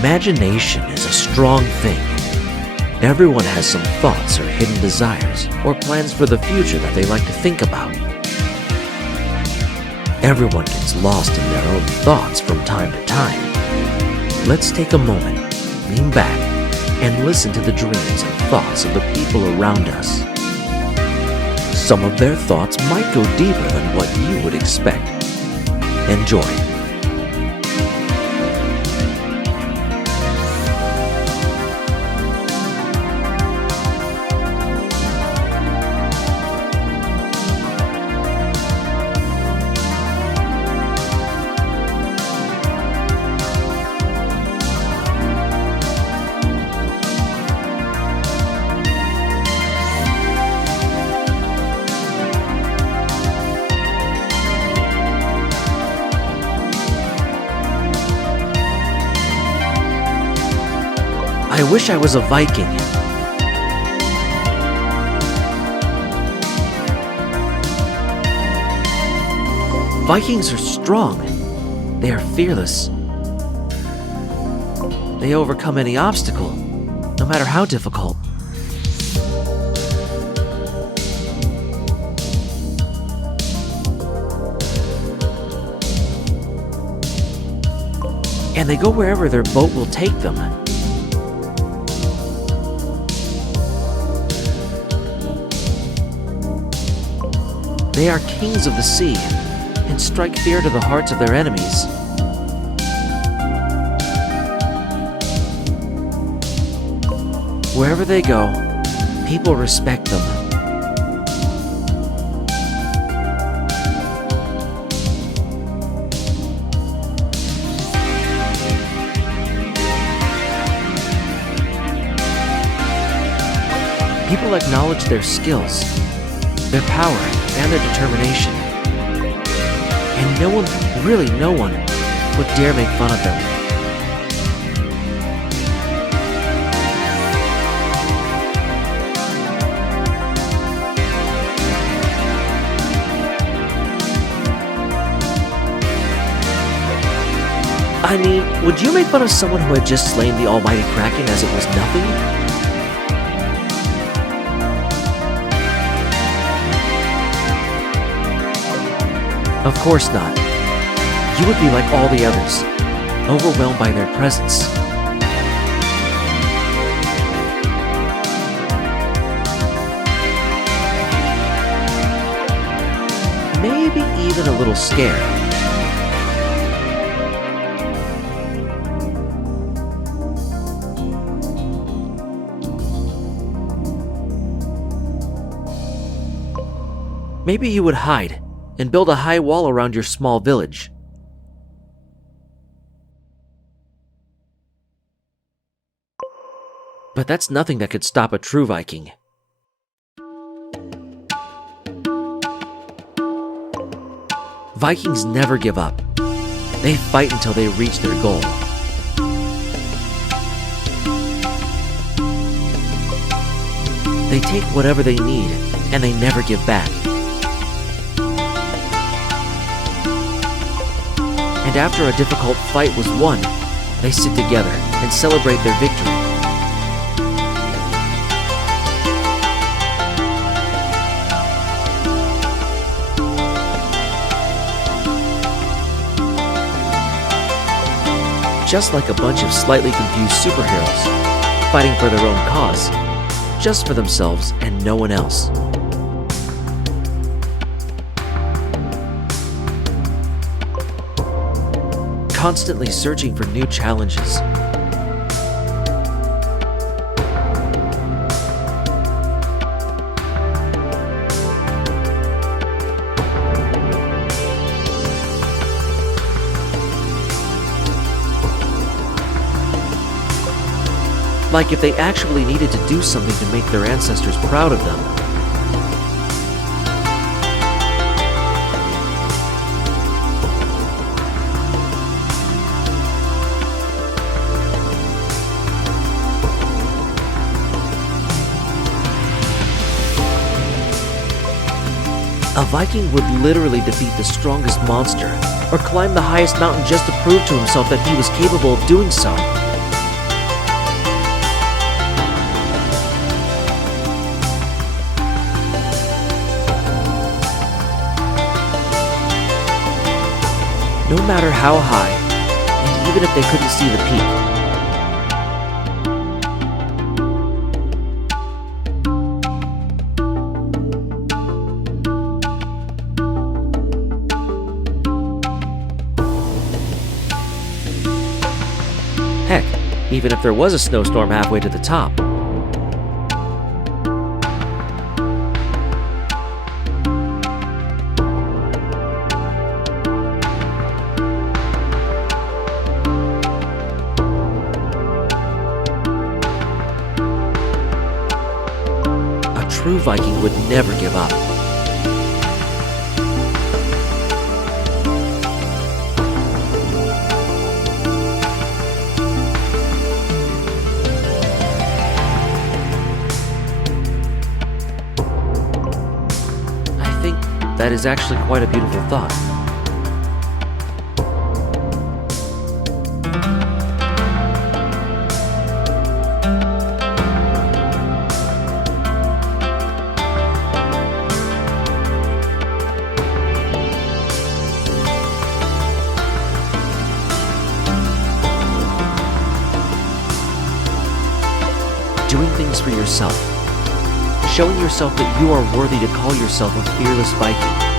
Imagination is a strong thing. Everyone has some thoughts or hidden desires or plans for the future that they like to think about. Everyone gets lost in their own thoughts from time to time. Let's take a moment, lean back, and listen to the dreams and thoughts of the people around us. Some of their thoughts might go deeper than what you would expect. Enjoy. I wish I was a Viking. Vikings are strong. They are fearless. They overcome any obstacle, no matter how difficult. And they go wherever their boat will take them. They are kings of the sea and strike fear to the hearts of their enemies. Wherever they go, people respect them. People acknowledge their skills, their power, and their determination. And no one, really no one, would dare make fun of them. I mean, would you make fun of someone who had just slain the almighty Kraken as it was nothing? Of course not. You would be like all the others, overwhelmed by their presence. Maybe even a little scared. Maybe you would hide and build a high wall around your small village. But that's nothing that could stop a true Viking. Vikings never give up. They fight until they reach their goal. They take whatever they need, and they never give back. And after a difficult fight was won, they sit together and celebrate their victory. Just like a bunch of slightly confused superheroes, fighting for their own cause, just for themselves and no one else. Constantly searching for new challenges. Like if they actually needed to do something to make their ancestors proud of them. A Viking would literally defeat the strongest monster, or climb the highest mountain just to prove to himself that he was capable of doing so. no matter how high, and even if they couldn't see the peak. Heck, even if there was a snowstorm halfway to the top. A true Viking would never give up. That is actually quite a beautiful thought. Doing things for yourself. Showing yourself that you are worthy to call yourself a fearless Viking.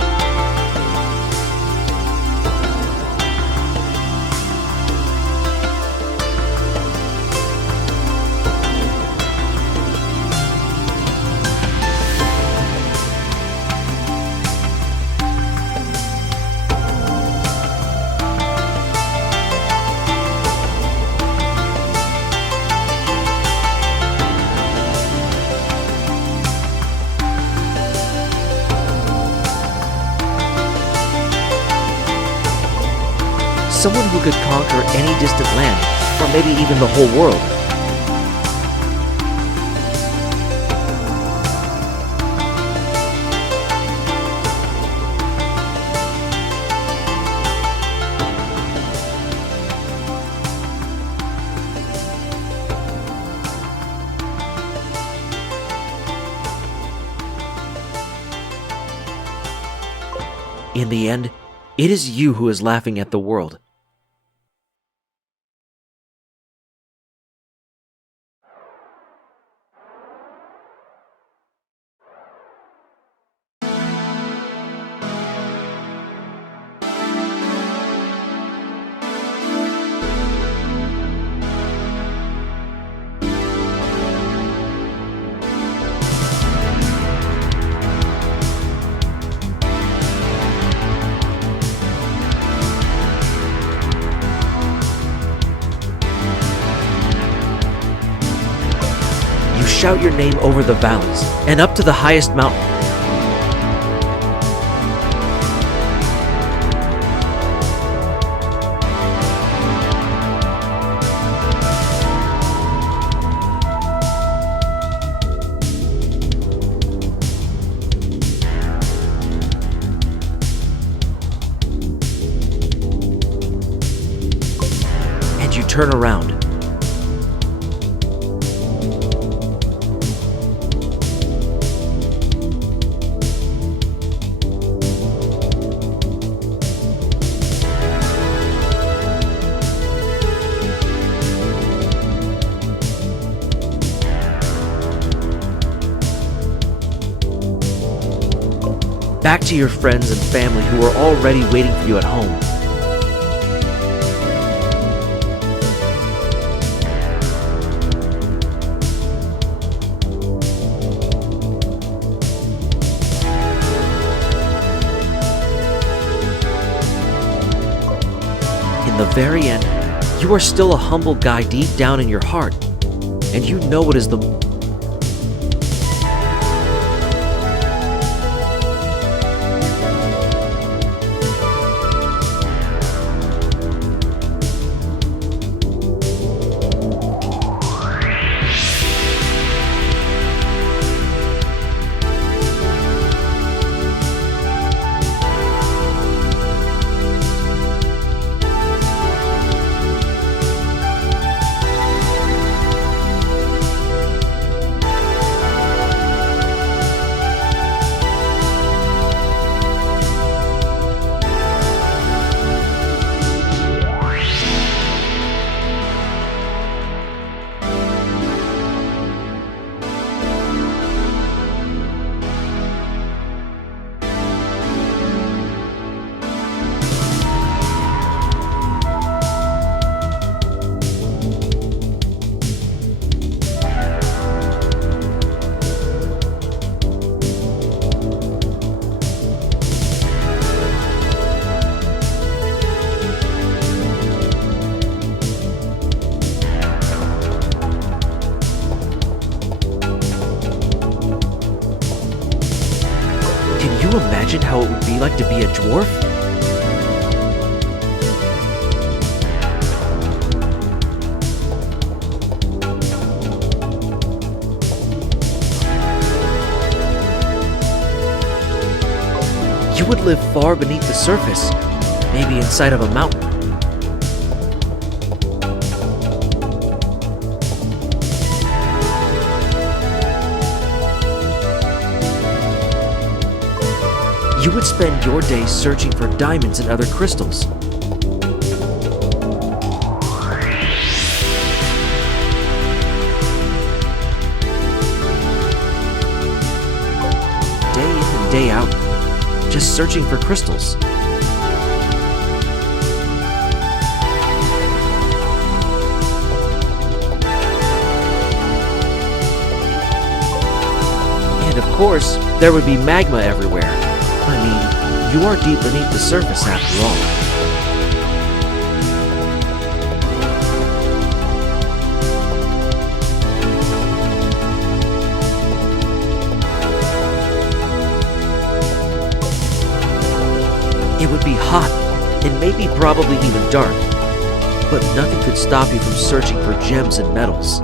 Someone who could conquer any distant land, or maybe even the whole world. In the end, it is you who is laughing at the world. Shout your name over the valleys and up to the highest mountain. And you turn around. Back to your friends and family who are already waiting for you at home. In the very end, you are still a humble guy deep down in your heart, and you know it is the you imagine how it would be like to be a dwarf? You would live far beneath the surface, maybe inside of a mountain. You would spend your days searching for diamonds and other crystals. Day in and day out, just searching for crystals. And of course, there would be magma everywhere. I mean, you are deep beneath the surface after all. It would be hot, and maybe probably even dark, but nothing could stop you from searching for gems and metals.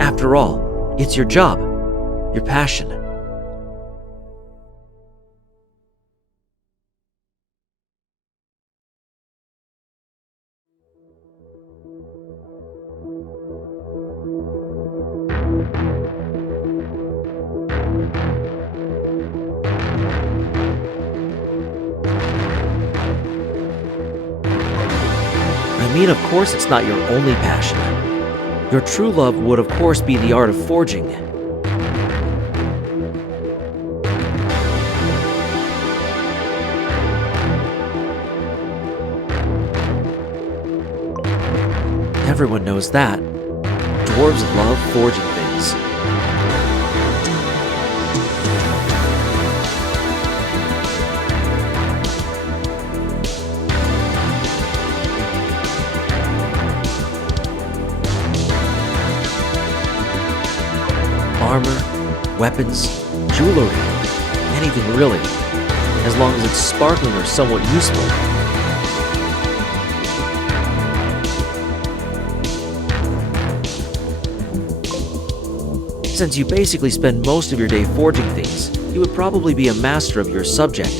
After all, it's your job, your passion. I mean, of course it's not your only passion. Your true love would of course be the art of forging. Everyone knows that. Dwarves love forging things. Armor, weapons, jewelry, anything really, as long as it's sparkling or somewhat useful. Since you basically spend most of your day forging things, you would probably be a master of your subject.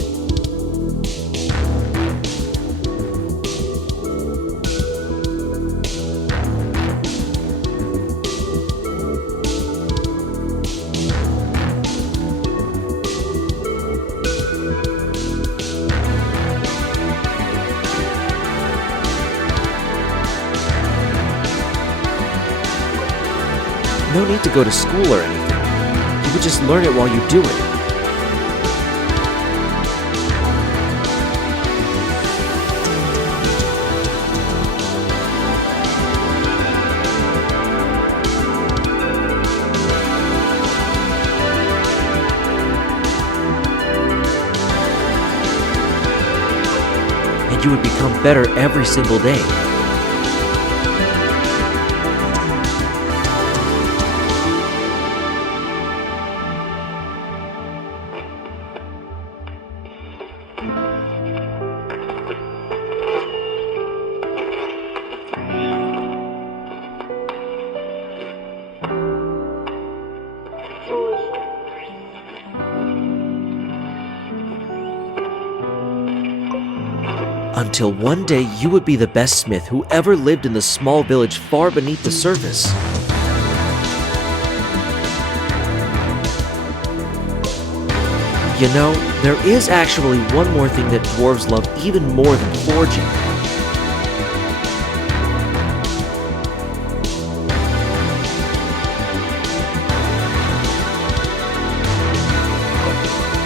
No need to go to school or anything. You would just learn it while you do it. And you would become better every single day. Until one day you would be the best smith who ever lived in the small village far beneath the surface. You know, there is actually one more thing that dwarves love even more than forging.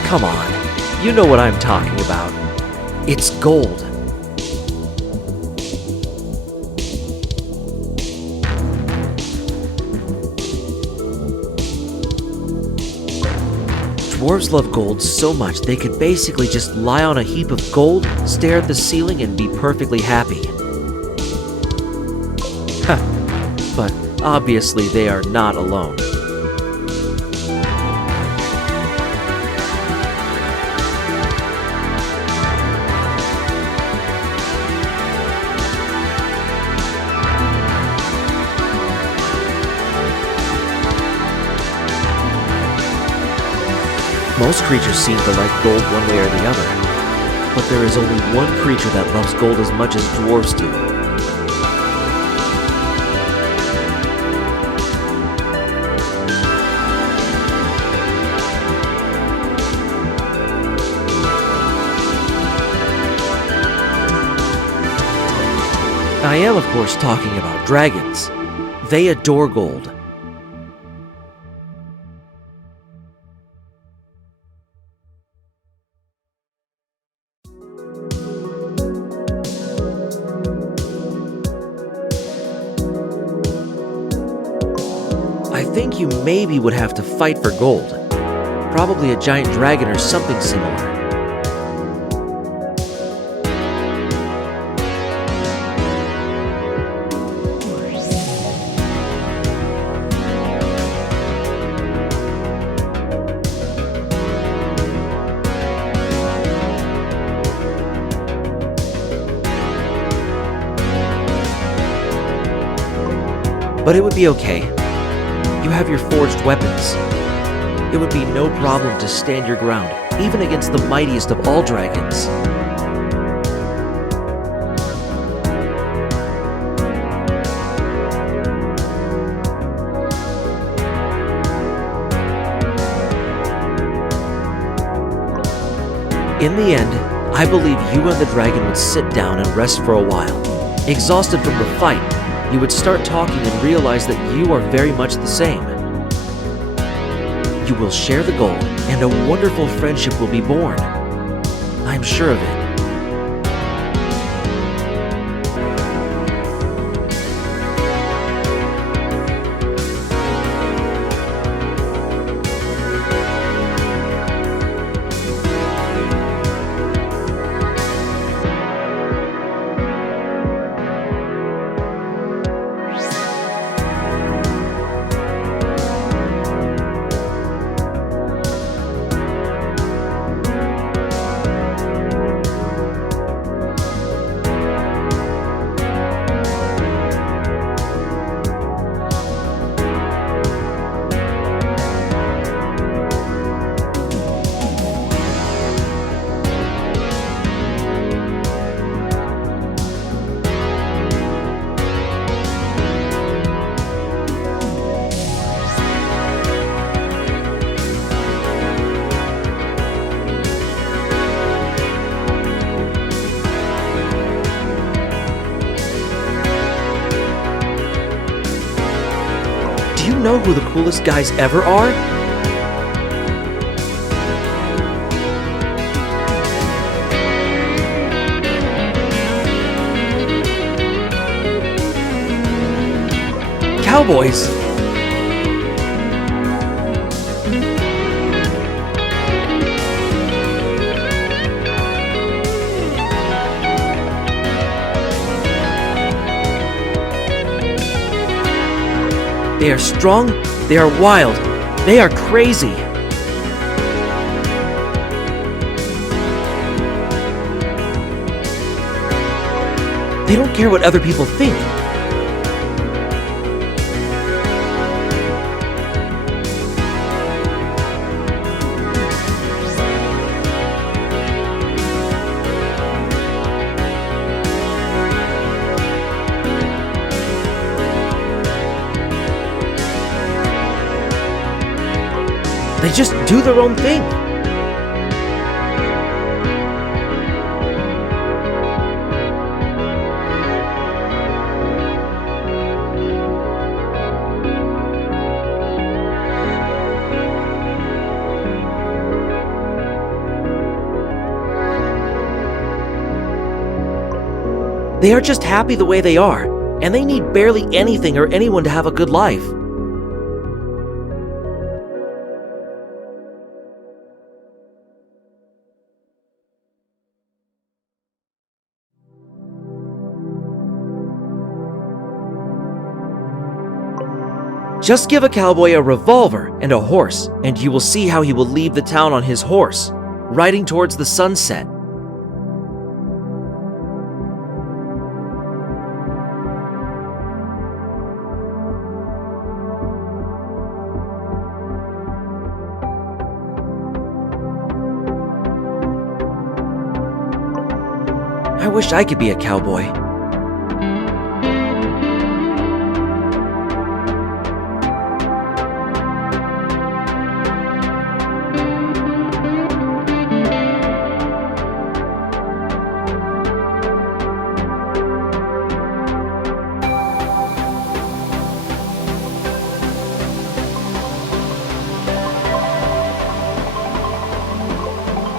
Come on, you know what I'm talking about. It's gold. Dwarves love gold so much they could basically just lie on a heap of gold, stare at the ceiling, and be perfectly happy. But obviously they are not alone. Most creatures seem to like gold one way or the other, but there is only one creature that loves gold as much as dwarves do. I am, of course, talking about dragons. They adore gold. I think you maybe would have to fight for gold. Probably a giant dragon or something similar. But it would be okay. You have your forged weapons. It would be no problem to stand your ground, even against the mightiest of all dragons. In the end, I believe you and the dragon would sit down and rest for a while. Exhausted from the fight, you would start talking and realize that you are very much the same. You will share the gold, and a wonderful friendship will be born. I'm sure of it. Do you know who the coolest guys ever are? Cowboys! They are strong, they are wild, they are crazy. They don't care what other people think. They just do their own thing. They are just happy the way they are, and they need barely anything or anyone to have a good life. Just give a cowboy a revolver and a horse, and you will see how he will leave the town on his horse, riding towards the sunset. I wish I could be a cowboy.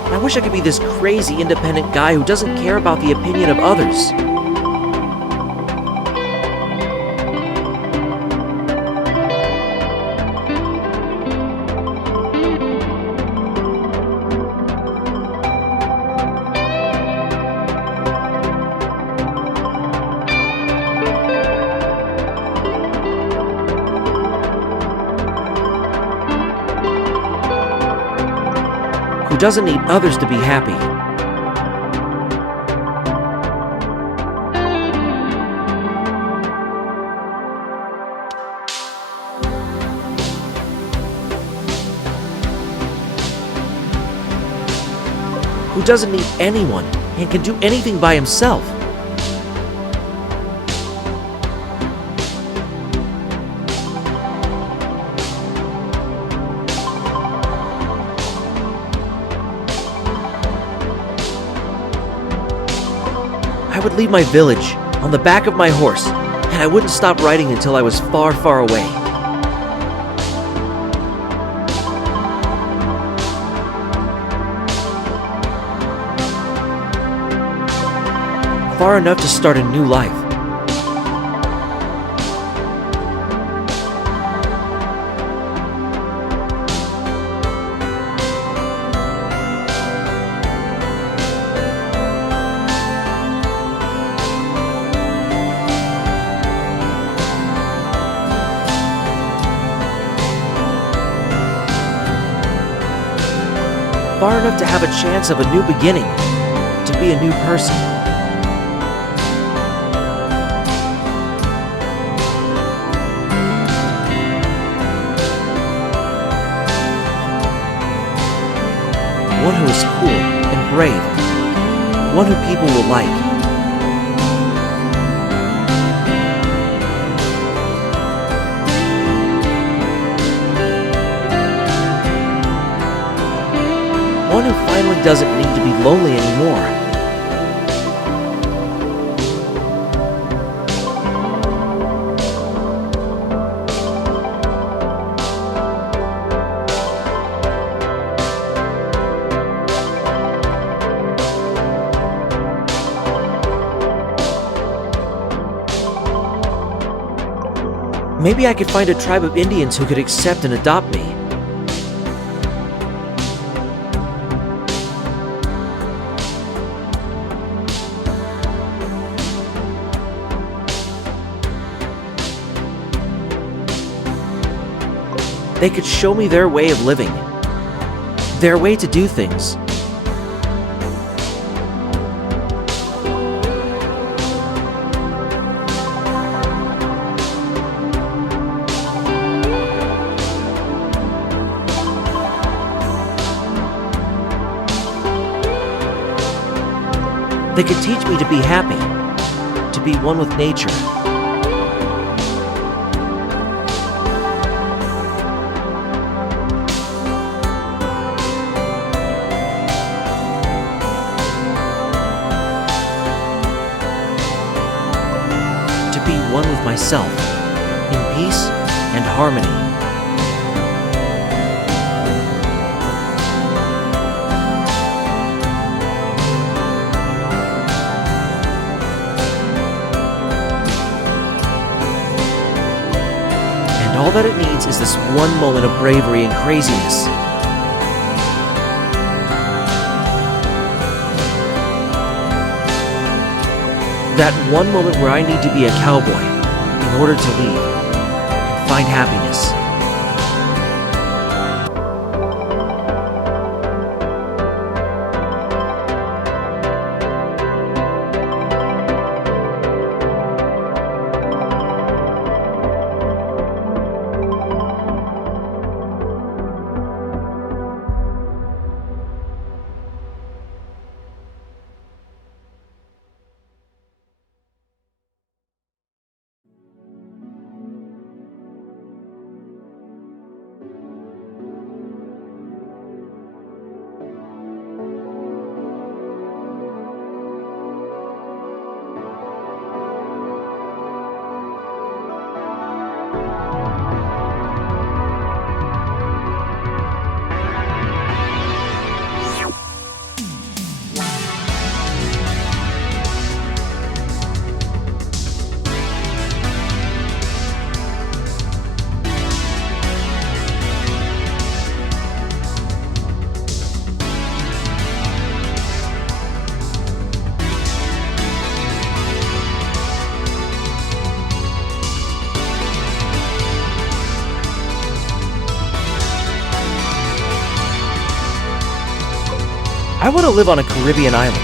I wish I could be this crazy independent guy who doesn't care about the opinion of others. Who doesn't need others to be happy. Who doesn't need anyone and can do anything by himself. I would leave my village on the back of my horse, and I wouldn't stop riding until I was far, far away. Far enough to start a new life. Far enough to have a chance of a new beginning, to be a new person. One who is cool and brave, one who people will like. One who finally doesn't need to be lonely anymore. Maybe I could find a tribe of Indians who could accept and adopt me. They could show me their way of living, their way to do things. They could teach me to be happy, to be one with nature. To be one with myself, in peace and harmony. All that it needs is this one moment of bravery and craziness. That one moment where I need to be a cowboy in order to leave and find happiness. I want to live on a Caribbean island.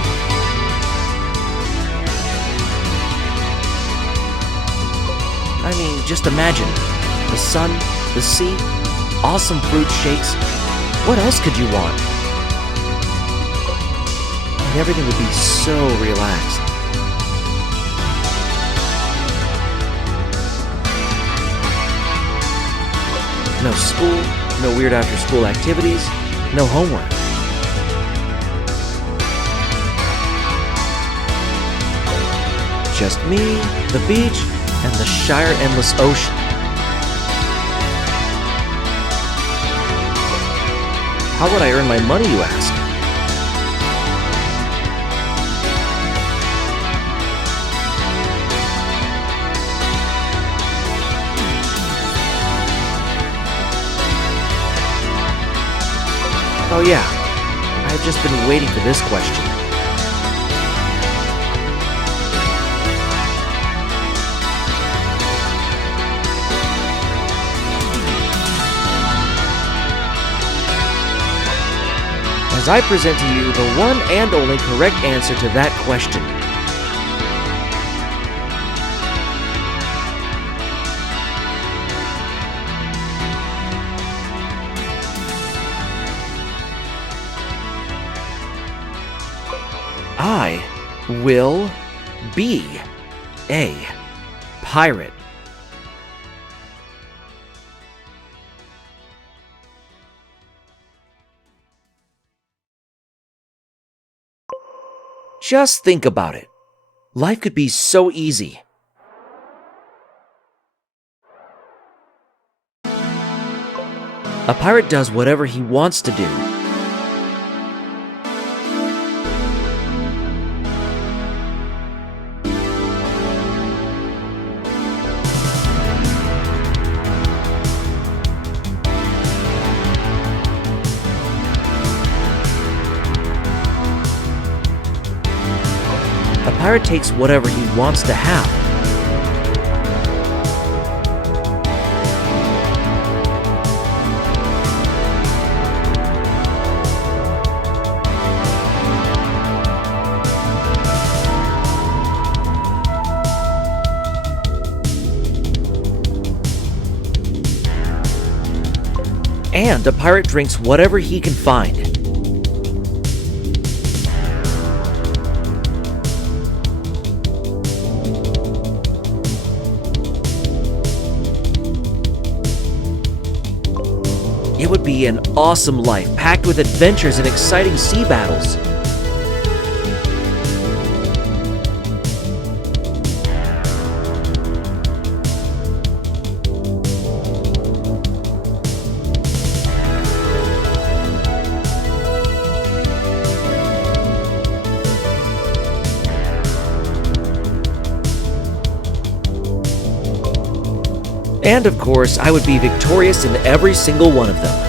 I mean, just imagine. The sun, the sea, awesome fruit shakes. What else could you want? And everything would be so relaxed. No school, no weird after-school activities, no homework. Just me, the beach, and the Shire Endless Ocean. How would I earn my money, you ask? Oh yeah, I've just been waiting for this question. As I present to you the one and only correct answer to that question. I will be a pirate. Just think about it. Life could be so easy. A pirate does whatever he wants to do. A pirate takes whatever he wants to have. And a pirate drinks whatever he can find. It would be an awesome life, packed with adventures and exciting sea battles. And of course, I would be victorious in every single one of them.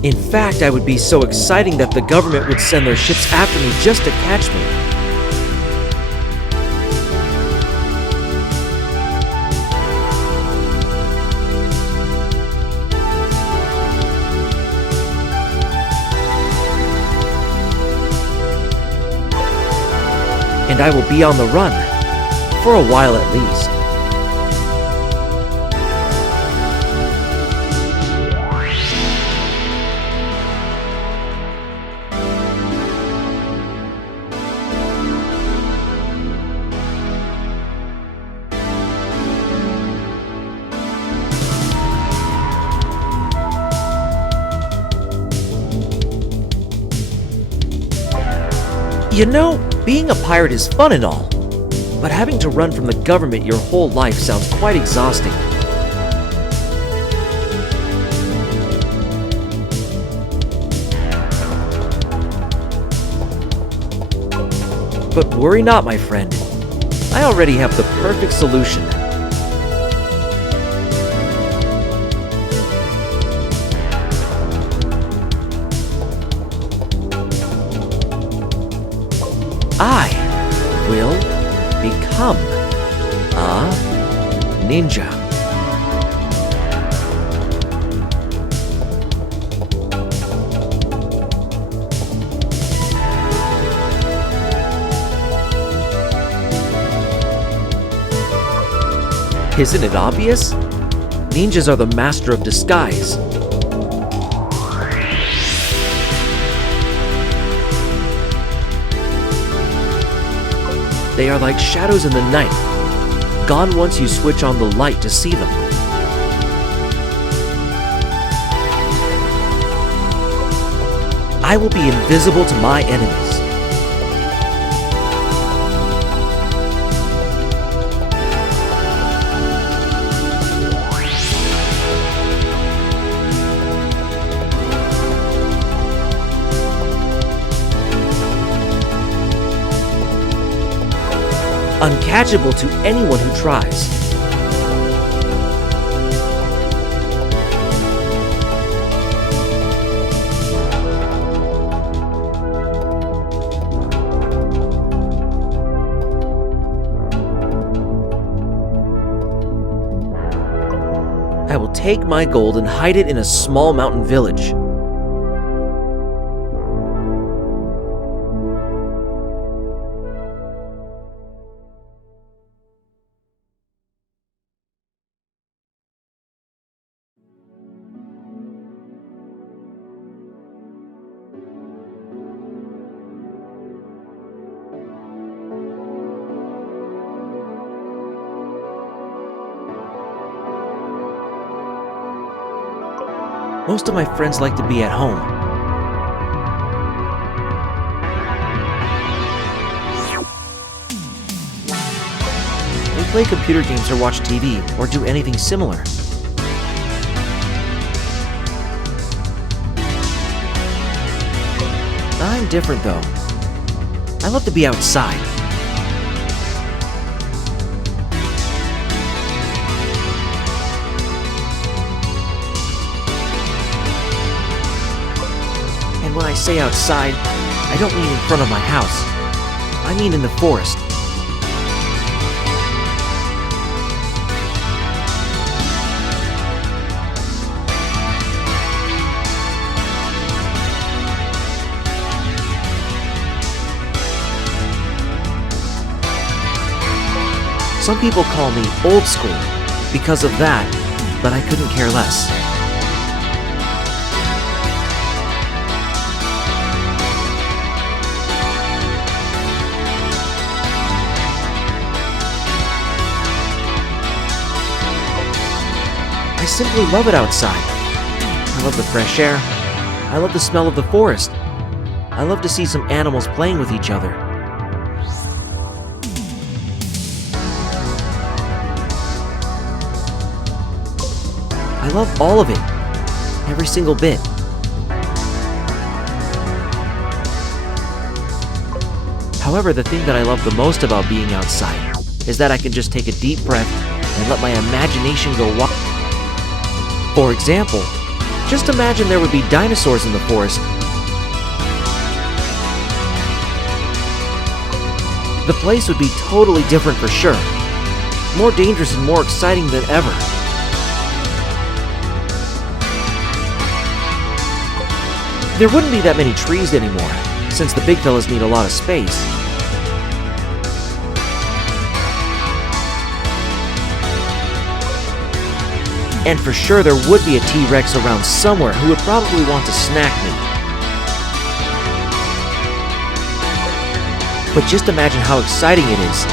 In fact, I would be so exciting that the government would send their ships after me just to catch me. And I will be on the run, for a while at least. You know, being a pirate is fun and all, but having to run from the government your whole life sounds quite exhausting. But worry not, my friend. I already have the perfect solution. I will become a ninja. Isn't it obvious? Ninjas are the master of disguise. They are like shadows in the night, gone once you switch on the light to see them. I will be invisible to my enemies. Uncatchable to anyone who tries. I will take my gold and hide it in a small mountain village. Most of my friends like to be at home. They play computer games or watch TV or do anything similar. I'm different though. I love to be outside. And when I say outside, I don't mean in front of my house. I mean in the forest. Some people call me old school because of that, but I couldn't care less. I simply love it outside. I love the fresh air. I love the smell of the forest. I love to see some animals playing with each other. I love all of it. Every single bit. However, the thing that I love the most about being outside is that I can just take a deep breath and let my imagination go wild. For example, Just imagine there would be dinosaurs in the forest. The place would be totally different for sure. More dangerous and more exciting than ever. There wouldn't be that many trees anymore, since the big fellas need a lot of space. And for sure there would be a T-Rex around somewhere who would probably want to snack me. But just imagine how exciting it is,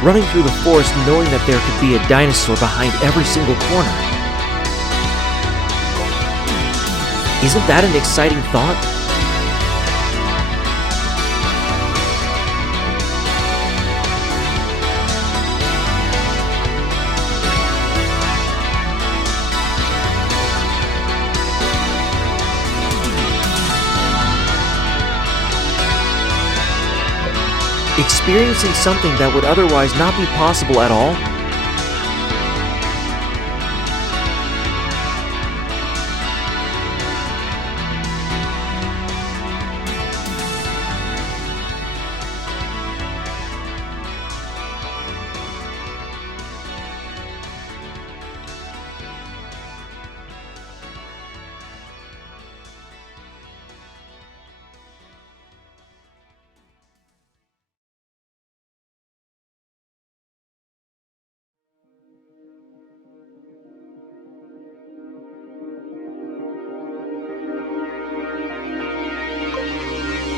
running through the forest knowing that there could be a dinosaur behind every single corner. Isn't that an exciting thought? Experiencing something that would otherwise not be possible at all?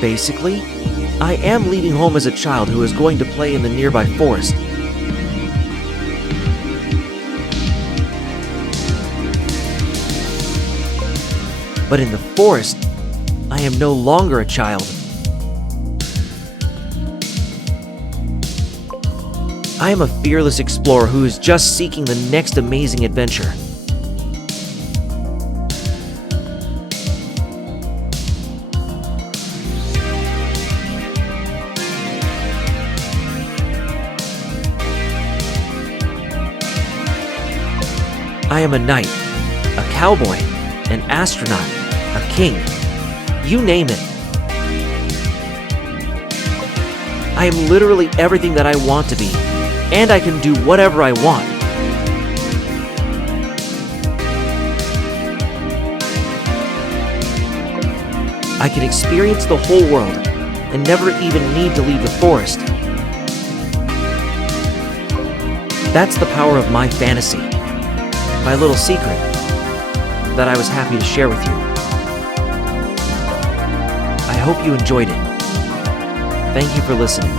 Basically, I am leaving home as a child who is going to play in the nearby forest. But in the forest, I am no longer a child. I am a fearless explorer who is just seeking the next amazing adventure. I am a knight, a cowboy, an astronaut, a king, you name it. I am literally everything that I want to be, and I can do whatever I want. I can experience the whole world and never even need to leave the forest. That's the power of my fantasy. My little secret that I was happy to share with you. I hope you enjoyed it. Thank you for listening.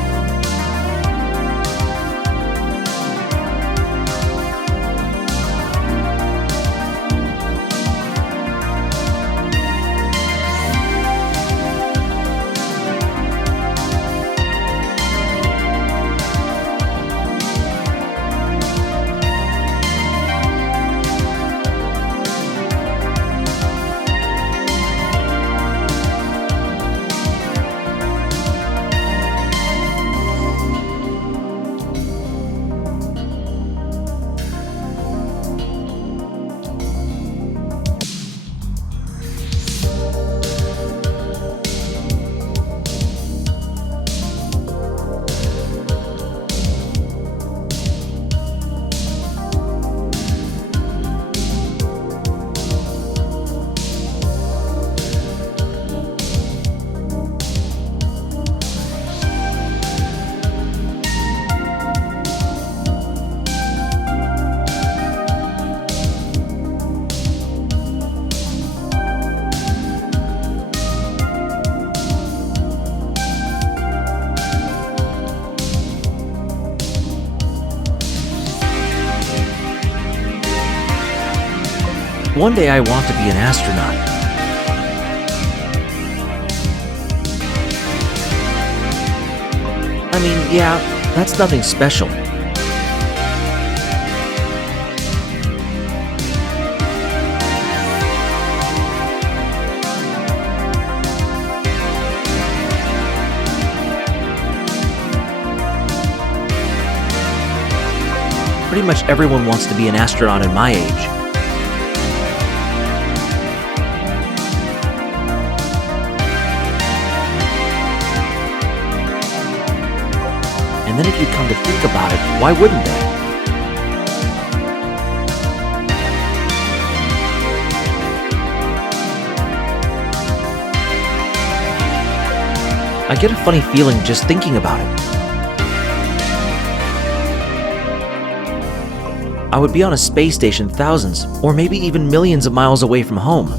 One day I want to be an astronaut. I mean, yeah, that's nothing special. Pretty much everyone wants to be an astronaut in my age. And then if you come to think about it, why wouldn't they? I get a funny feeling just thinking about it. I would be on a space station thousands, or maybe even millions of miles away from home.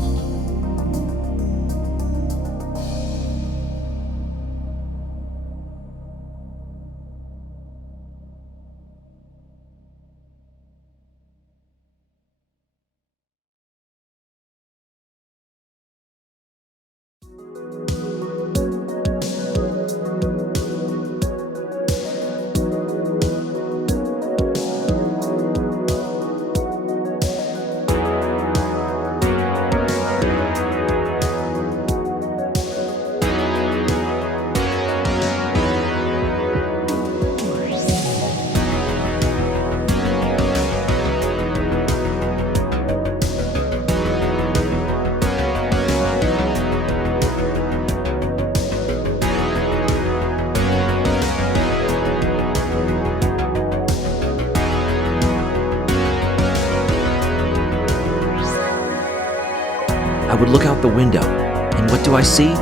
I would look out the window, and what do I see?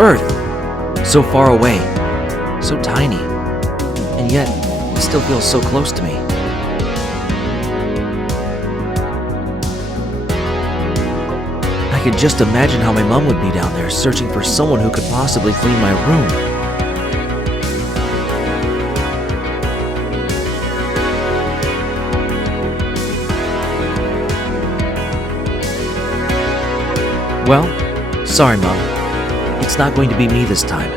Earth, so far away, so tiny, and yet it still feels so close to me. I could just imagine how my mom would be down there searching for someone who could possibly clean my room. Well, sorry, Mom. It's not going to be me this time.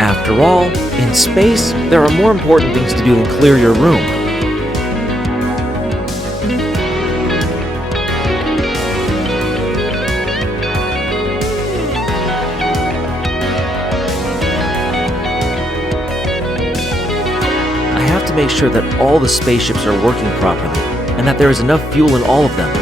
After all, in space, there are more important things to do than clear your room. I have to make sure that all the spaceships are working properly, and that there is enough fuel in all of them.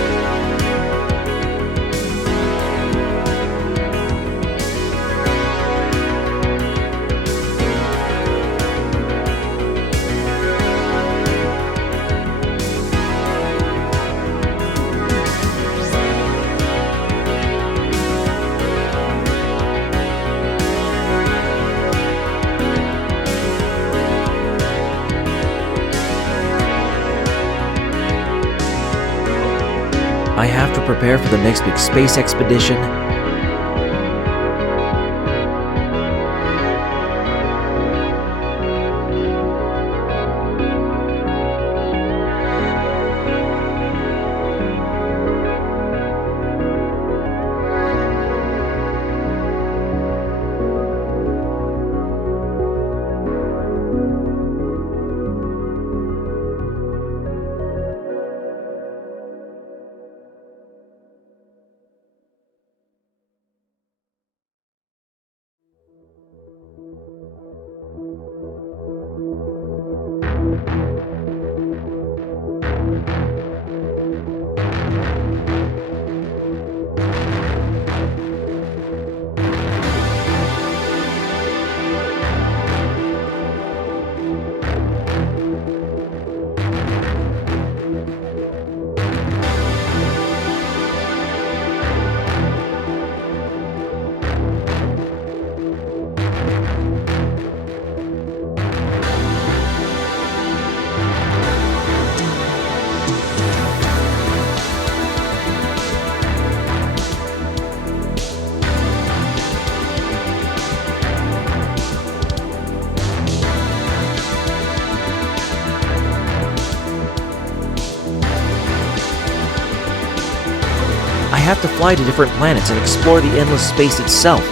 I have to prepare for the next big space expedition. I have to fly to different planets and explore the endless space itself.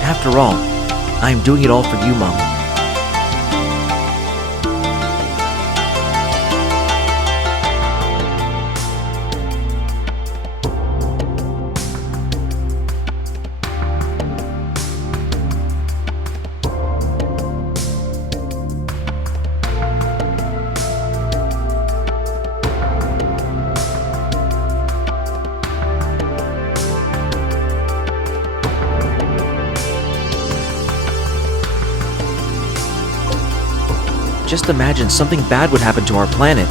After all, I am doing it all for you, Mom. Just imagine something bad would happen to our planet.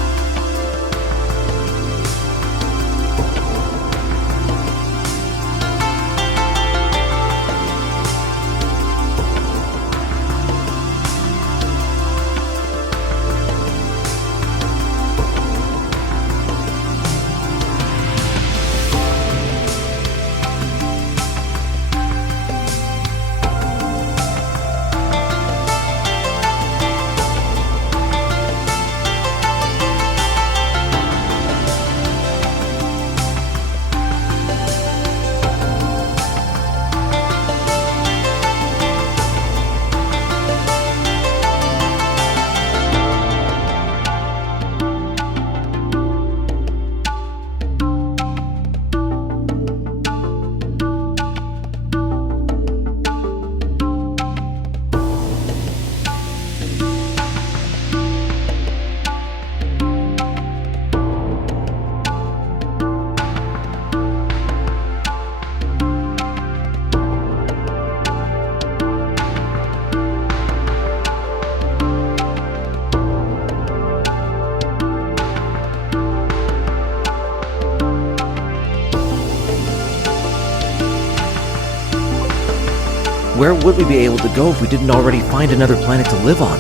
Where would we be able to go if we didn't already find another planet to live on?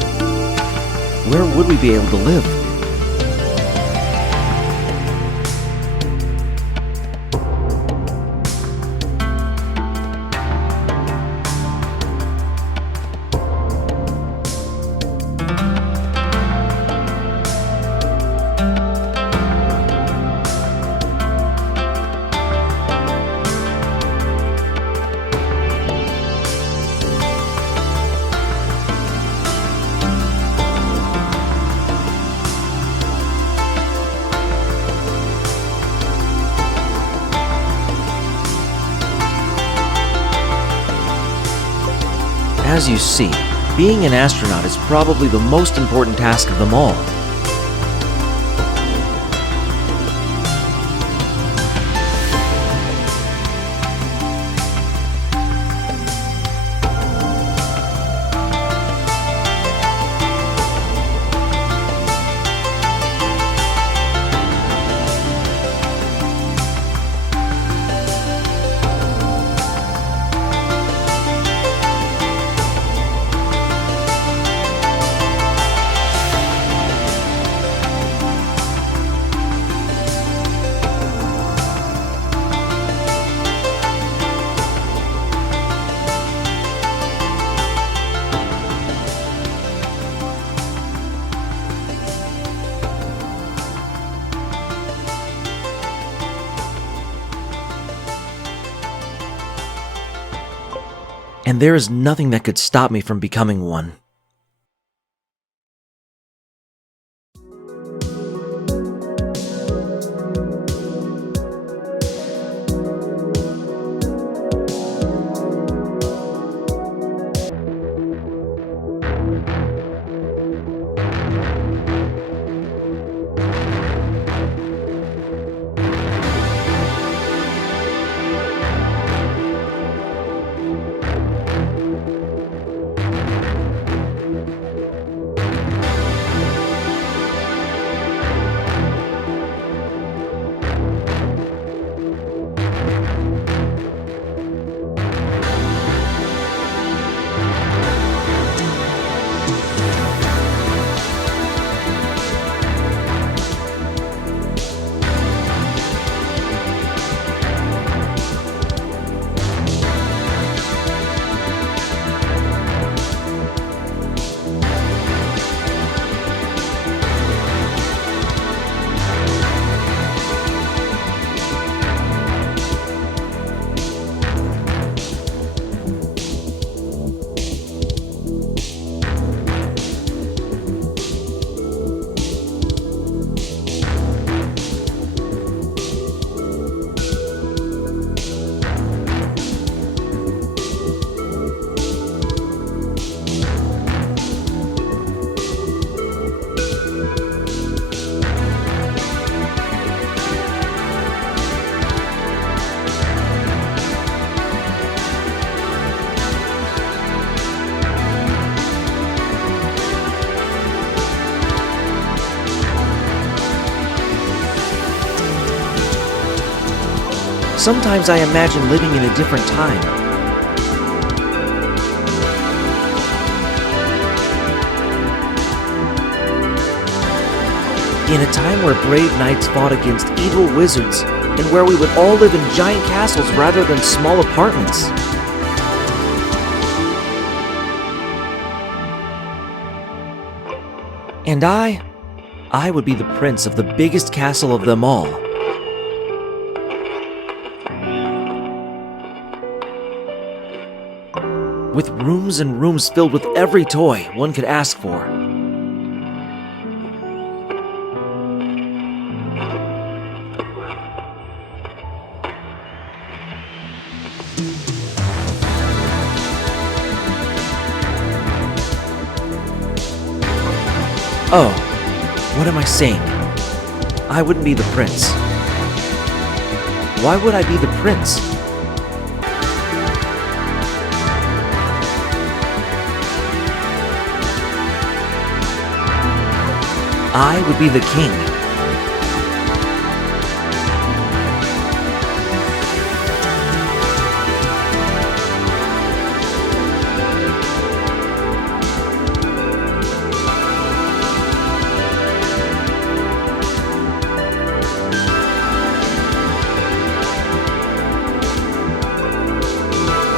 Where would we be able to live? As you see, being an astronaut is probably the most important task of them all. And there is nothing that could stop me from becoming one. Sometimes I imagine living in a different time. In a time where brave knights fought against evil wizards, and where we would all live in giant castles rather than small apartments. And I would be the prince of the biggest castle of them all. With rooms and rooms filled with every toy one could ask for. Oh, what am I saying? I wouldn't be the prince. Why would I be the prince? I would be the king.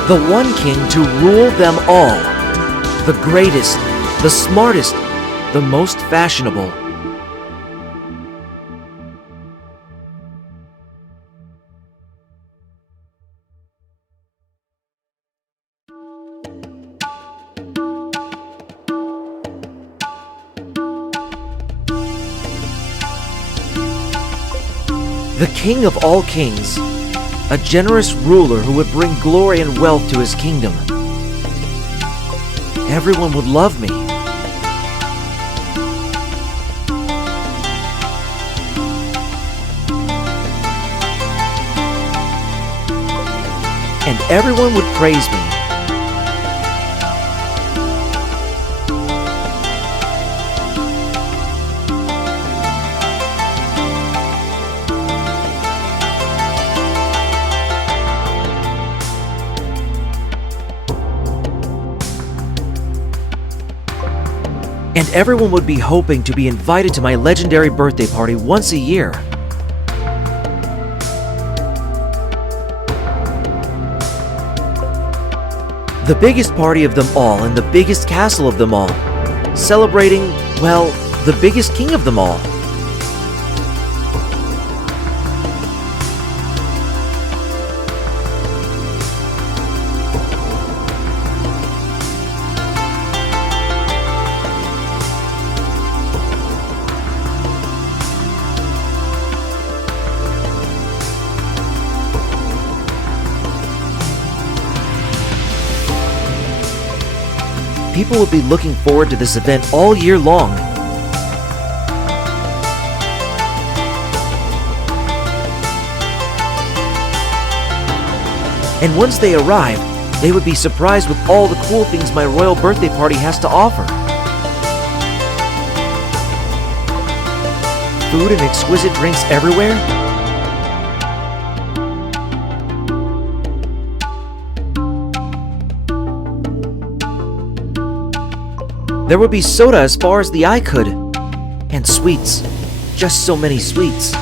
The one king to rule them all. The greatest, the smartest, the most fashionable. The king of all kings, a generous ruler who would bring glory and wealth to his kingdom. everyone would love me. And everyone would praise me. And everyone would be hoping to be invited to my legendary birthday party once a year. The biggest party of them all and the biggest castle of them all, celebrating, well, the biggest king of them all. People would be looking forward to this event all year long. And once they arrive, they would be surprised with all the cool things my royal birthday party has to offer. Food and exquisite drinks everywhere. There would be soda as far as the eye could. And sweets. Just so many sweets.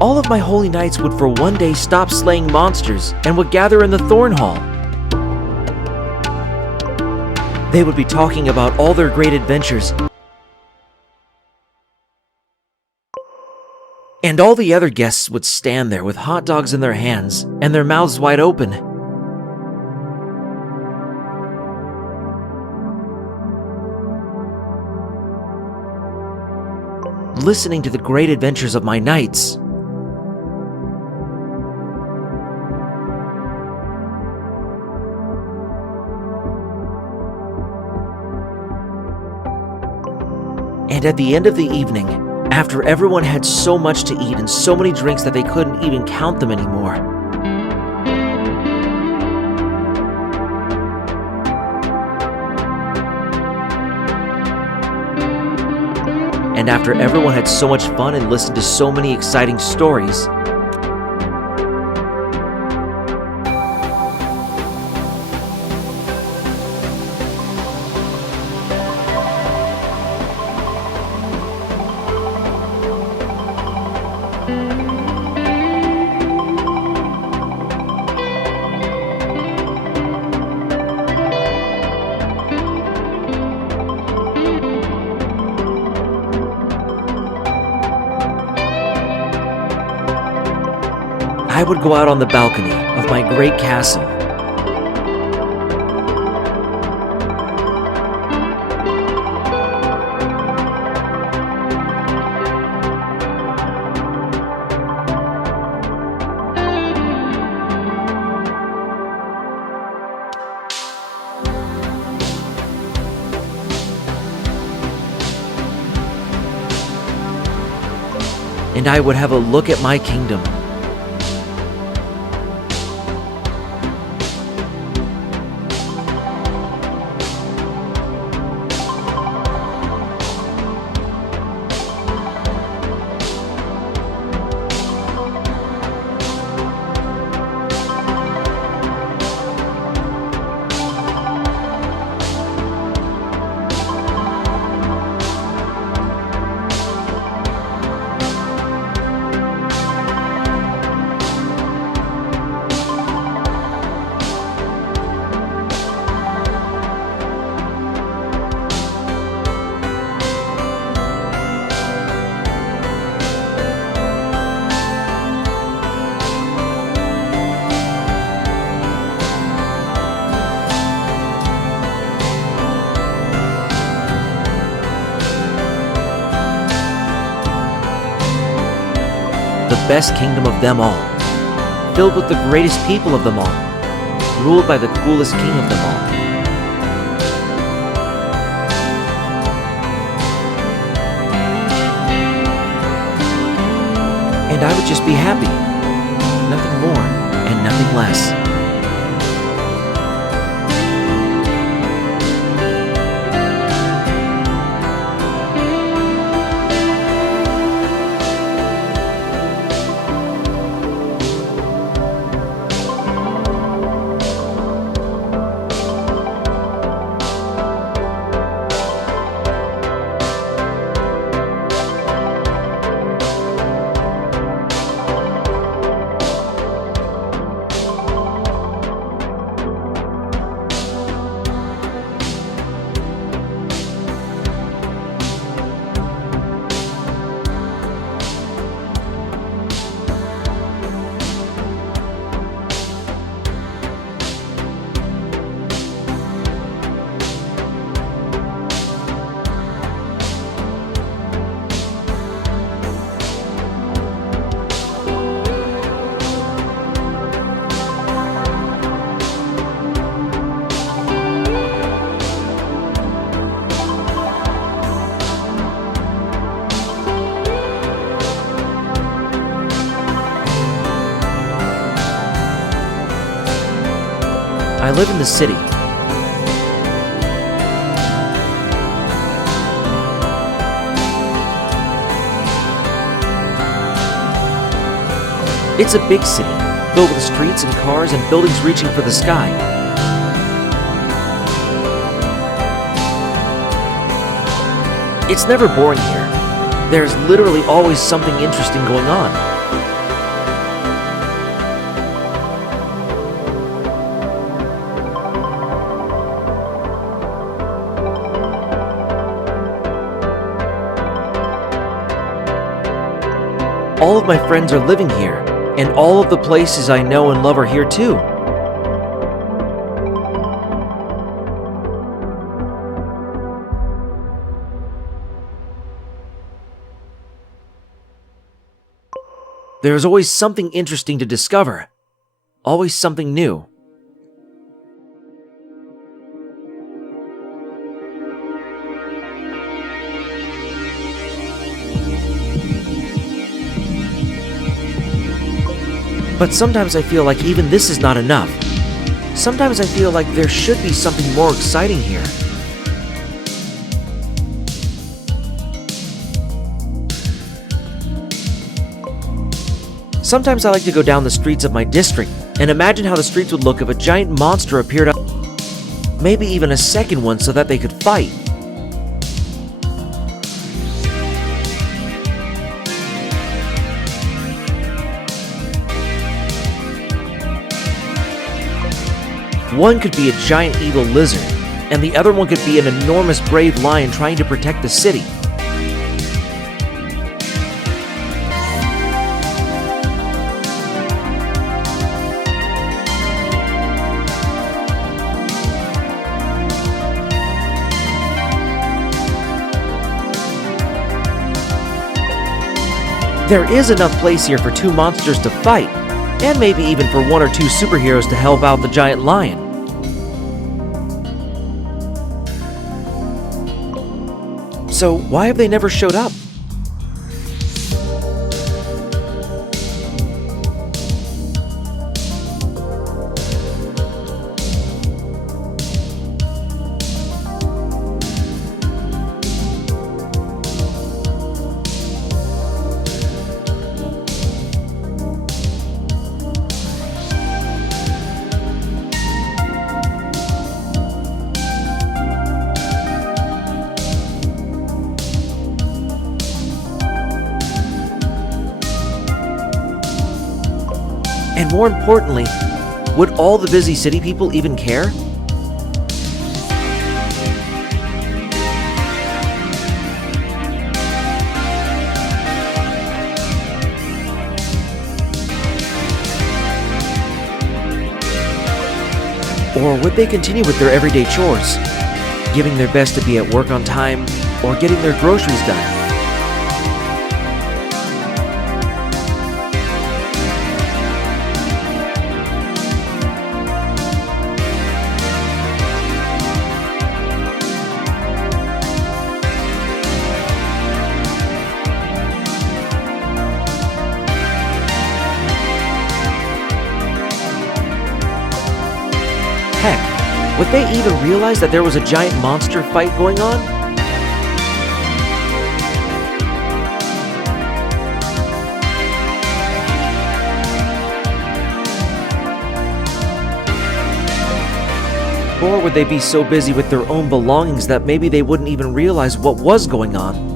All of my holy knights would for one day stop slaying monsters and would gather in the Thorn Hall. They would be talking about all their great adventures. And all the other guests would stand there with hot dogs in their hands and their mouths wide open. Listening to the great adventures of my knights. And at the end of the evening, after everyone had so much to eat and so many drinks that they couldn't even count them anymore, and after everyone had so much fun and listened to so many exciting stories, I would go out on the balcony of my great castle. And I would have a look at my kingdom. The best kingdom of them all, filled with the greatest people of them all, ruled by the coolest king of them all. And I would just be happy. Nothing more and nothing less. I live in the city. It's a big city, filled with streets and cars and buildings reaching for the sky. It's never boring here. There's literally always something interesting going on. All of my friends are living here, and all of the places I know and love are here too. There's always something interesting to discover, always something new. But sometimes I feel like even this is not enough. Sometimes I feel like there should be something more exciting here. Sometimes I like to go down the streets of my district and imagine how the streets would look if a giant monster appeared up. Maybe even a second one so that they could fight. One could be a giant evil lizard, and the other one could be an enormous brave lion trying to protect the city. There is enough place here for two monsters to fight, and maybe even for one or two superheroes to help out the giant lion. So why have they never showed up? And more importantly, would all the busy city people even care? Or would they continue with their everyday chores, giving their best to be at work on time or getting their groceries done? Heck, would they even realize that there was a giant monster fight going on? Or would they be so busy with their own belongings that maybe they wouldn't even realize what was going on?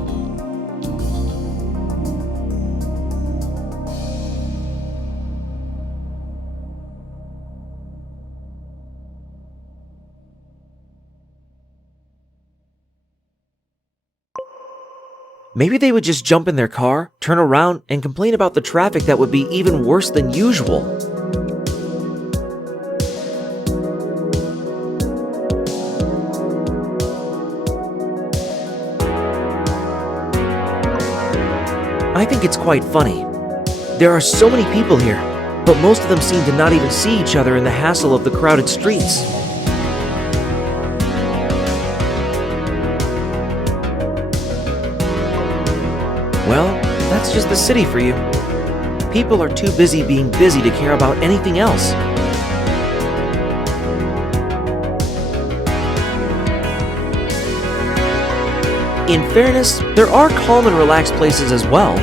Maybe they would just jump in their car, turn around, and complain about the traffic that would be even worse than usual. I think it's quite funny. There are so many people here, but most of them seem to not even see each other in the hassle of the crowded streets. Well, that's just the city for you. People are too busy being busy to care about anything else. In fairness, there are calm and relaxed places as well.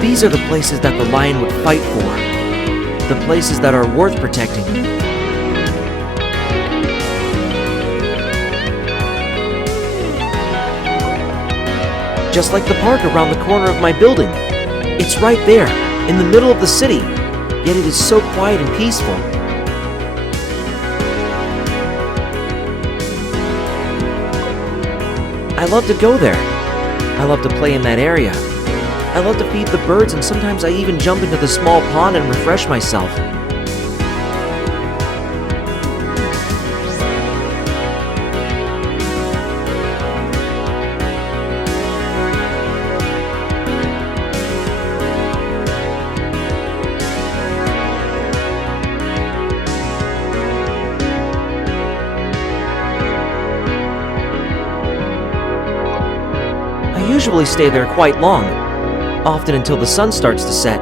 These are the places that the lion would fight for, the places that are worth protecting. Just like the park around the corner of my building. It's right there, in the middle of the city, yet it is so quiet and peaceful. I love to go there. I love to play in that area. I love to feed the birds, and sometimes I even jump into the small pond and refresh myself. I usually stay there quite long, often until the sun starts to set.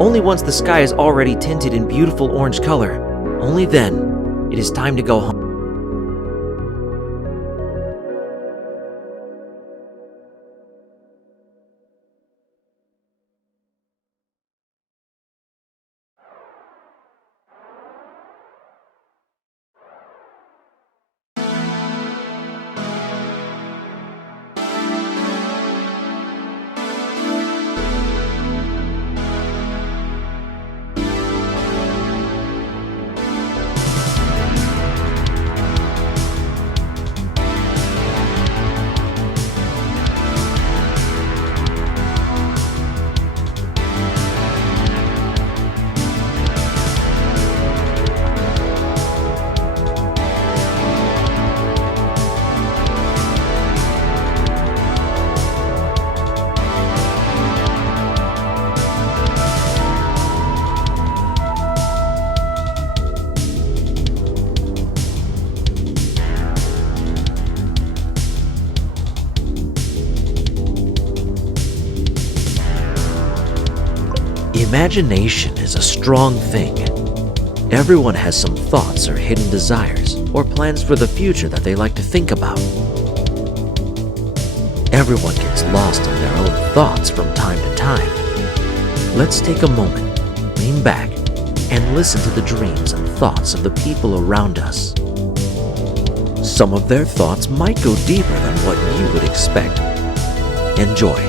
Only once the sky is already tinted in beautiful orange color, only then it is time to go home. Imagination is a strong thing. Everyone has some thoughts or hidden desires or plans for the future that they like to think about. Everyone gets lost in their own thoughts from time to time. Let's take a moment, lean back, and listen to the dreams and thoughts of the people around us. Some of their thoughts might go deeper than what you would expect. Enjoy.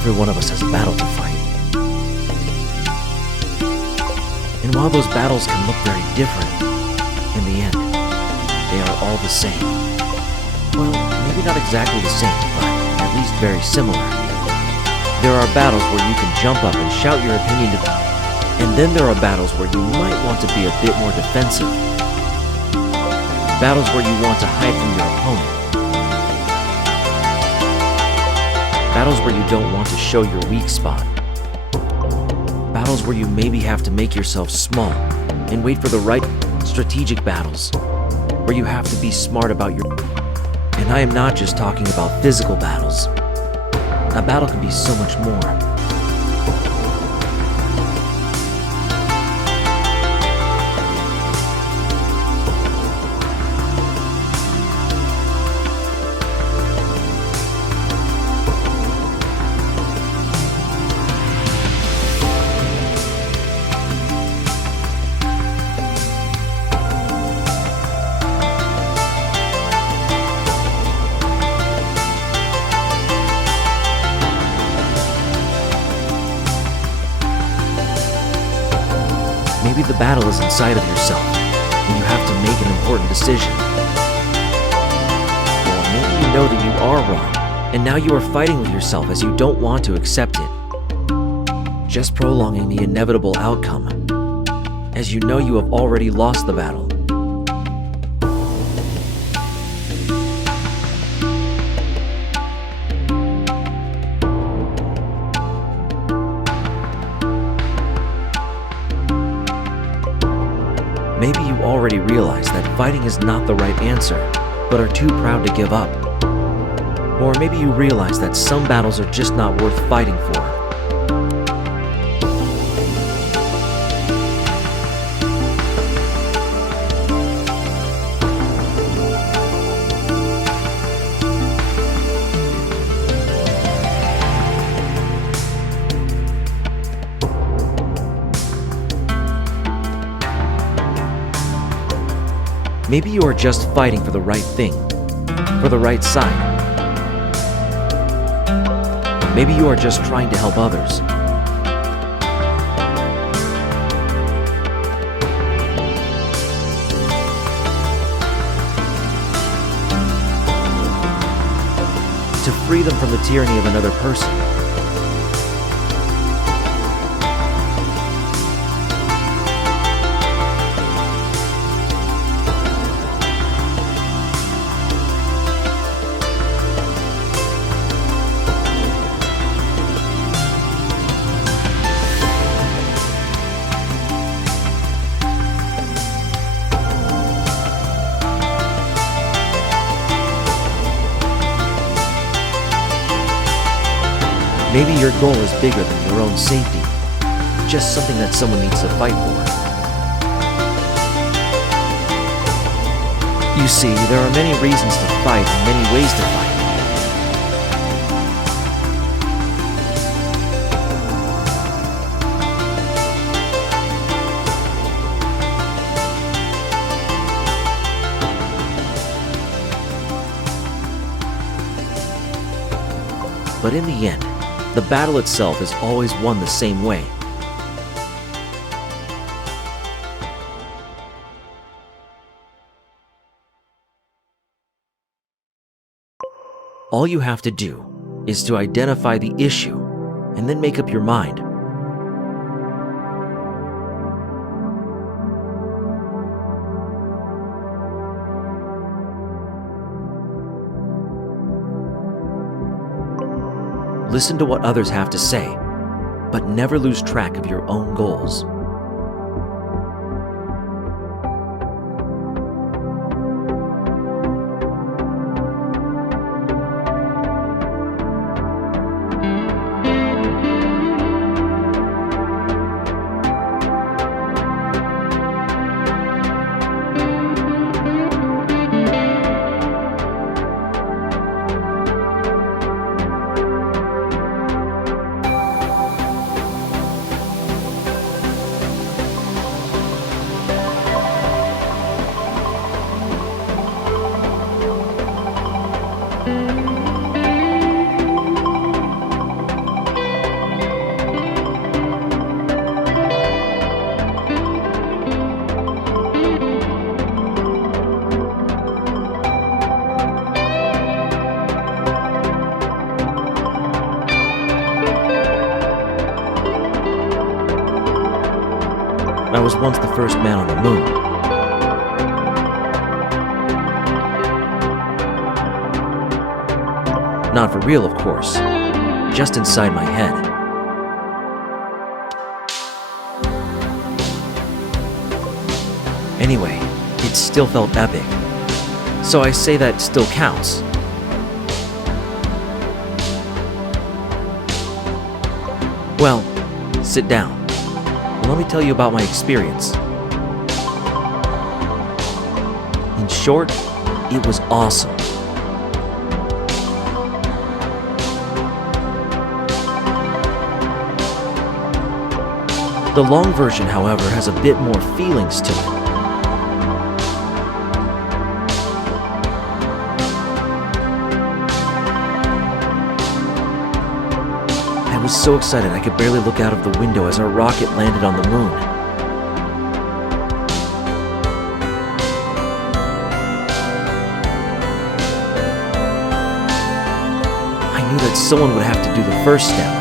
every one of us has a battle to fight. And while those battles can look very different, in the end, they are all the same. Well, maybe not exactly the same, but at least very similar. There are battles where you can jump up and shout your opinion to them, and then there are battles where you might want to be a bit more defensive. Battles where you want to hide from your opponent. Battles where you don't want to show your weak spot. Battles where you maybe have to make yourself small and wait for the right strategic battles, where you have to be smart about your... And I am not just talking about physical battles. A battle can be so much more. Maybe the battle is inside of yourself, and you have to make an important decision. Or maybe you know that you are wrong, and now you are fighting with yourself as you don't want to accept it, just prolonging the inevitable outcome, as you know you have already lost the battle. Maybe you already realize that fighting is not the right answer, but are too proud to give up. Or maybe you realize that some battles are just not worth fighting for. Maybe you are just fighting for the right thing, for the right side. Maybe you are just trying to help others. To free them from the tyranny of another person. Maybe your goal is bigger than your own safety, just something that someone needs to fight for. You see, there are many reasons to fight and many ways to fight. But in the end, the battle itself is always won the same way. All you have to do is to identify the issue and then make up your mind. Listen to what others have to say, but never lose track of your own goals. I was once the first man on the moon. Not for real, of course. Just inside my head. Anyway, it still felt epic. So I say that still counts. Well, sit down. Let me tell you about my experience. In short, it was awesome. The long version, however, has a bit more feelings to it. I was so excited I could barely look out of the window as our rocket landed on the moon. I knew that someone would have to do the first step.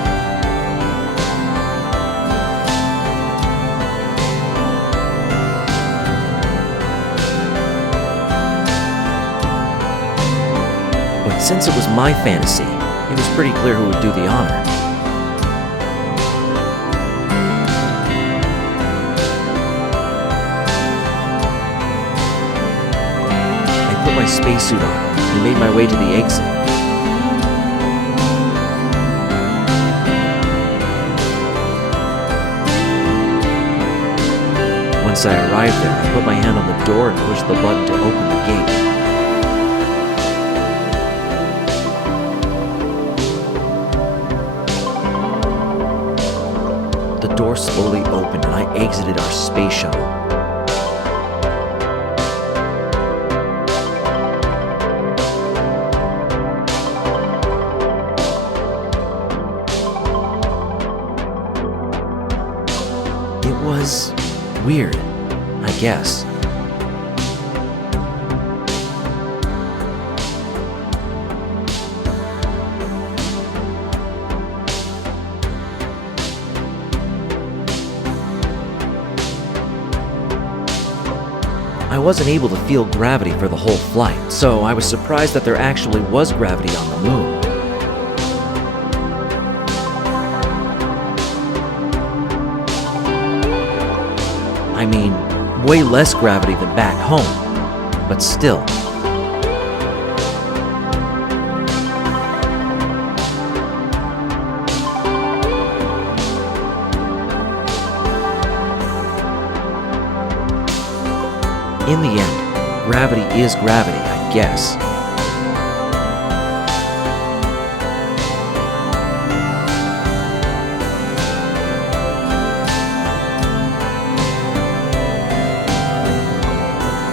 But since it was my fantasy, it was pretty clear who would do the honor. I put my spacesuit on and made my way to the exit. Once I arrived there, I put my hand on the door and pushed the button to open the gate. The door slowly opened and I exited our space shuttle. It was weird, I guess. I wasn't able to feel gravity for the whole flight, so I was surprised that there actually was gravity on the moon. I mean, way less gravity than back home, but still. In the end, gravity is gravity, I guess.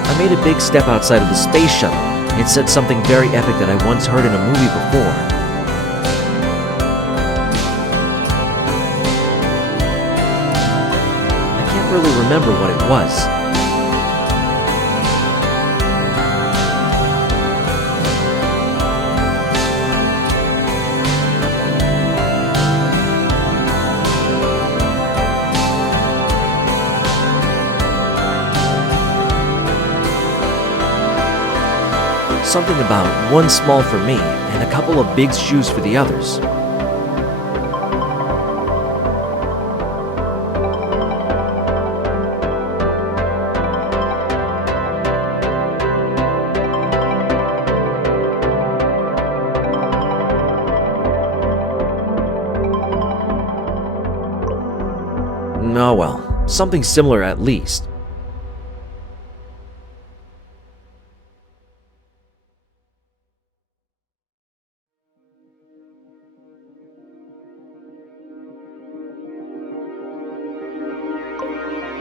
I made a big step outside of the space shuttle and said something very epic that I once heard in a movie before. I can't really remember what it was. Something about one small for me and a couple of big shoes for the others. Oh well, something similar at least.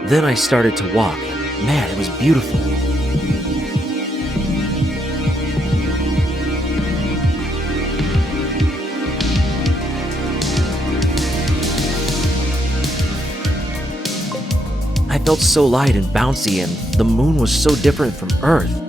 Then I started to walk, and man, it was beautiful. I felt so light and bouncy, and the moon was so different from Earth.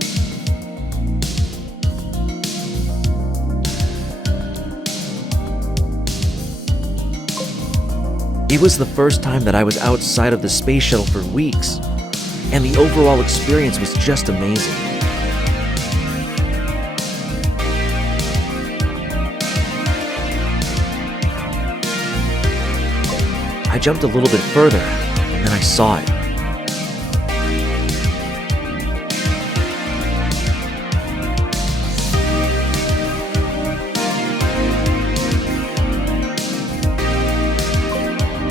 It was the first time that I was outside of the space shuttle for weeks, and the overall experience was just amazing. I jumped a little bit further, and then I saw it.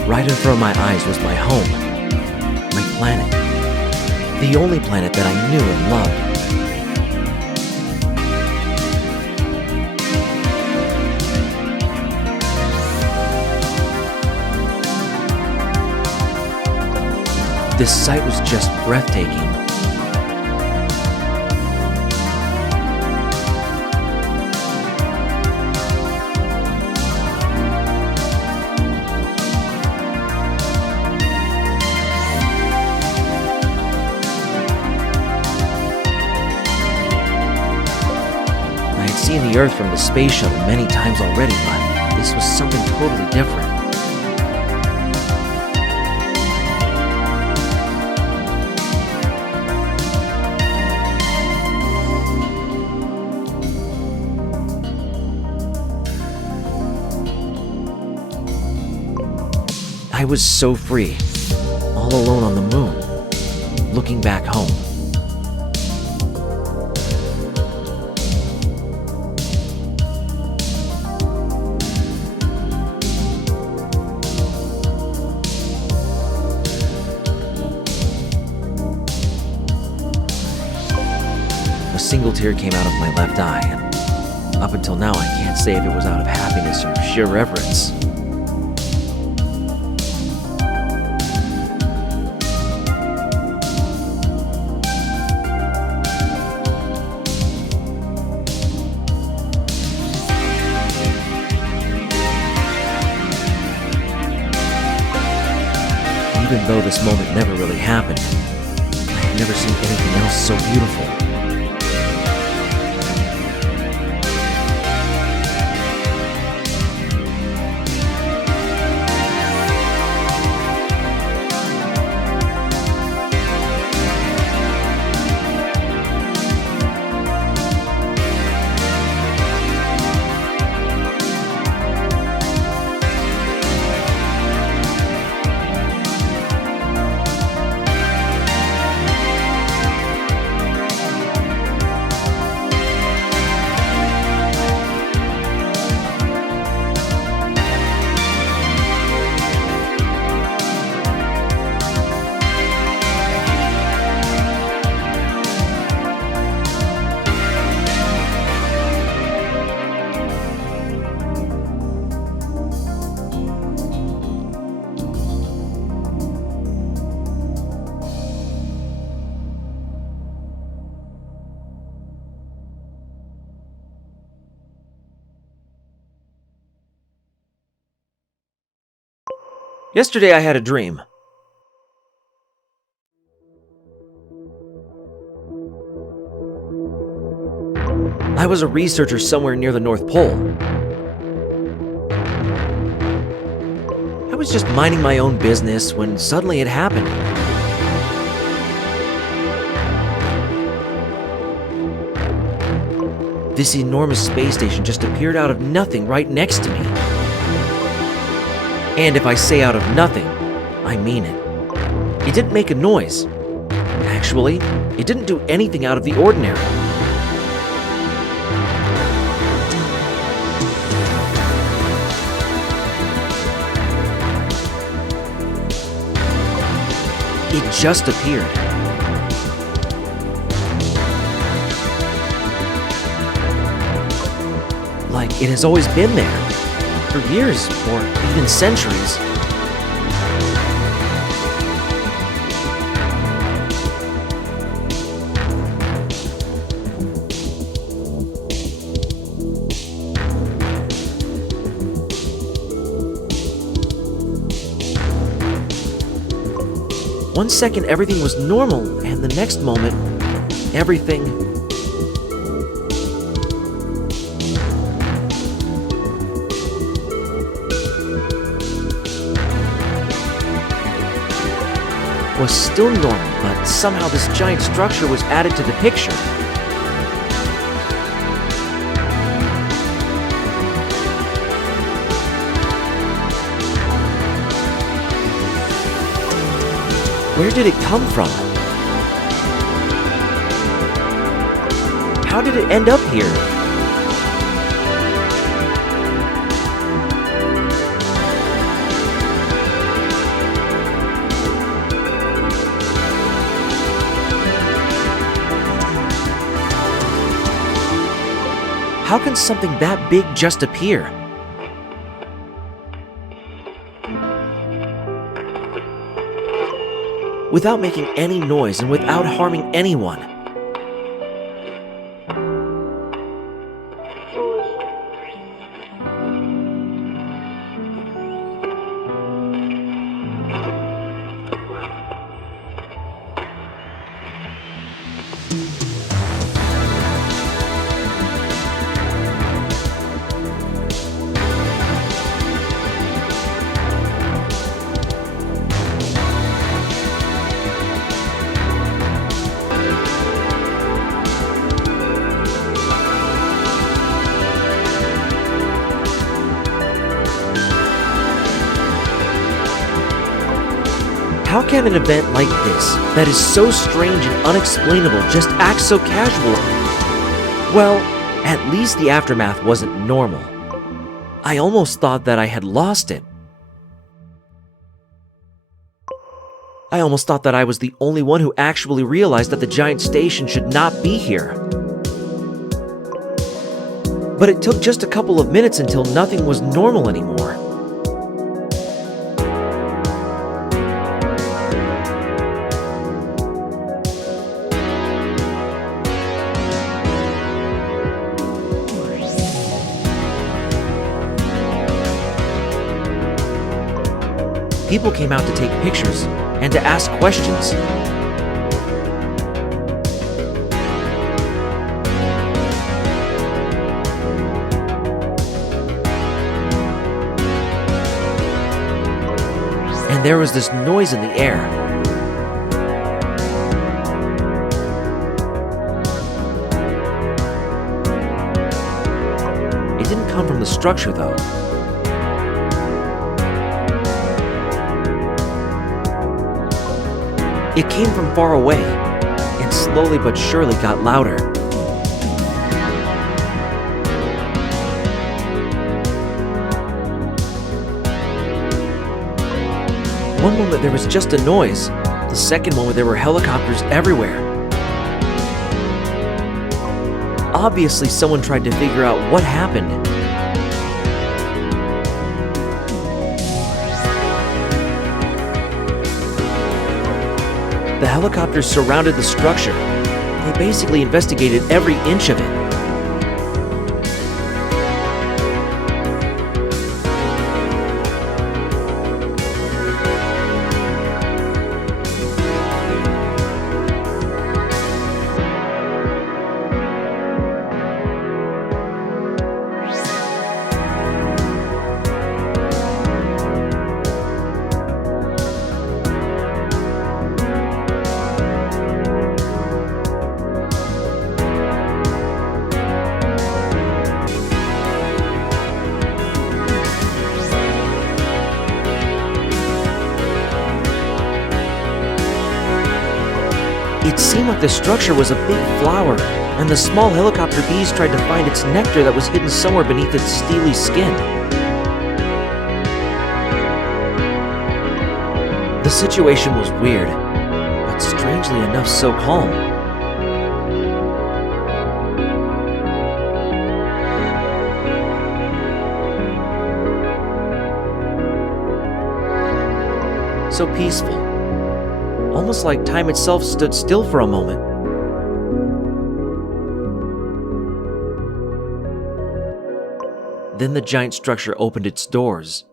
Right in front of my eyes was my home, my planet, the only planet that I knew and loved. This sight was just breathtaking. I had seen the Earth from the space shuttle many times already, but this was something totally different. I was so free, all alone on the moon, looking back home. A single tear came out of my left eye, and up until now I can't say if it was out of happiness or sheer reverence. Even though this moment never really happened, I had never seen anything else so beautiful. Yesterday I had a dream. I was a researcher somewhere near the North Pole. I was just minding my own business when suddenly it happened. This enormous space station just appeared out of nothing right next to me. And if I say out of nothing, I mean it. It didn't make a noise. Actually, it didn't do anything out of the ordinary. It just appeared. Like it has always been there. For years, or even centuries. One second everything was normal, and the next moment, everything... was still normal, but somehow this giant structure was added to the picture. Where did it come from? How did it end up here? How can something that big just appear? Without making any noise and without harming anyone. How can an event like this, that is so strange and unexplainable, just act so casually? Well, at least the aftermath wasn't normal. I almost thought that I had lost it. I almost thought that I was the only one who actually realized that the giant station should not be here. But it took just a couple of minutes until nothing was normal anymore. People came out to take pictures and to ask questions. And there was this noise in the air. It didn't come from the structure, though. It came from far away, and slowly but surely got louder. One moment there was just a noise, the second moment there were helicopters everywhere. Obviously, someone tried to figure out what happened. The helicopters surrounded the structure. They basically investigated every inch of it. It seemed like the structure was a big flower, and the small helicopter bees tried to find its nectar that was hidden somewhere beneath its steely skin. The situation was weird, but strangely enough so calm. So peaceful. Almost like time itself stood still for a moment. Then the giant structure opened its doors.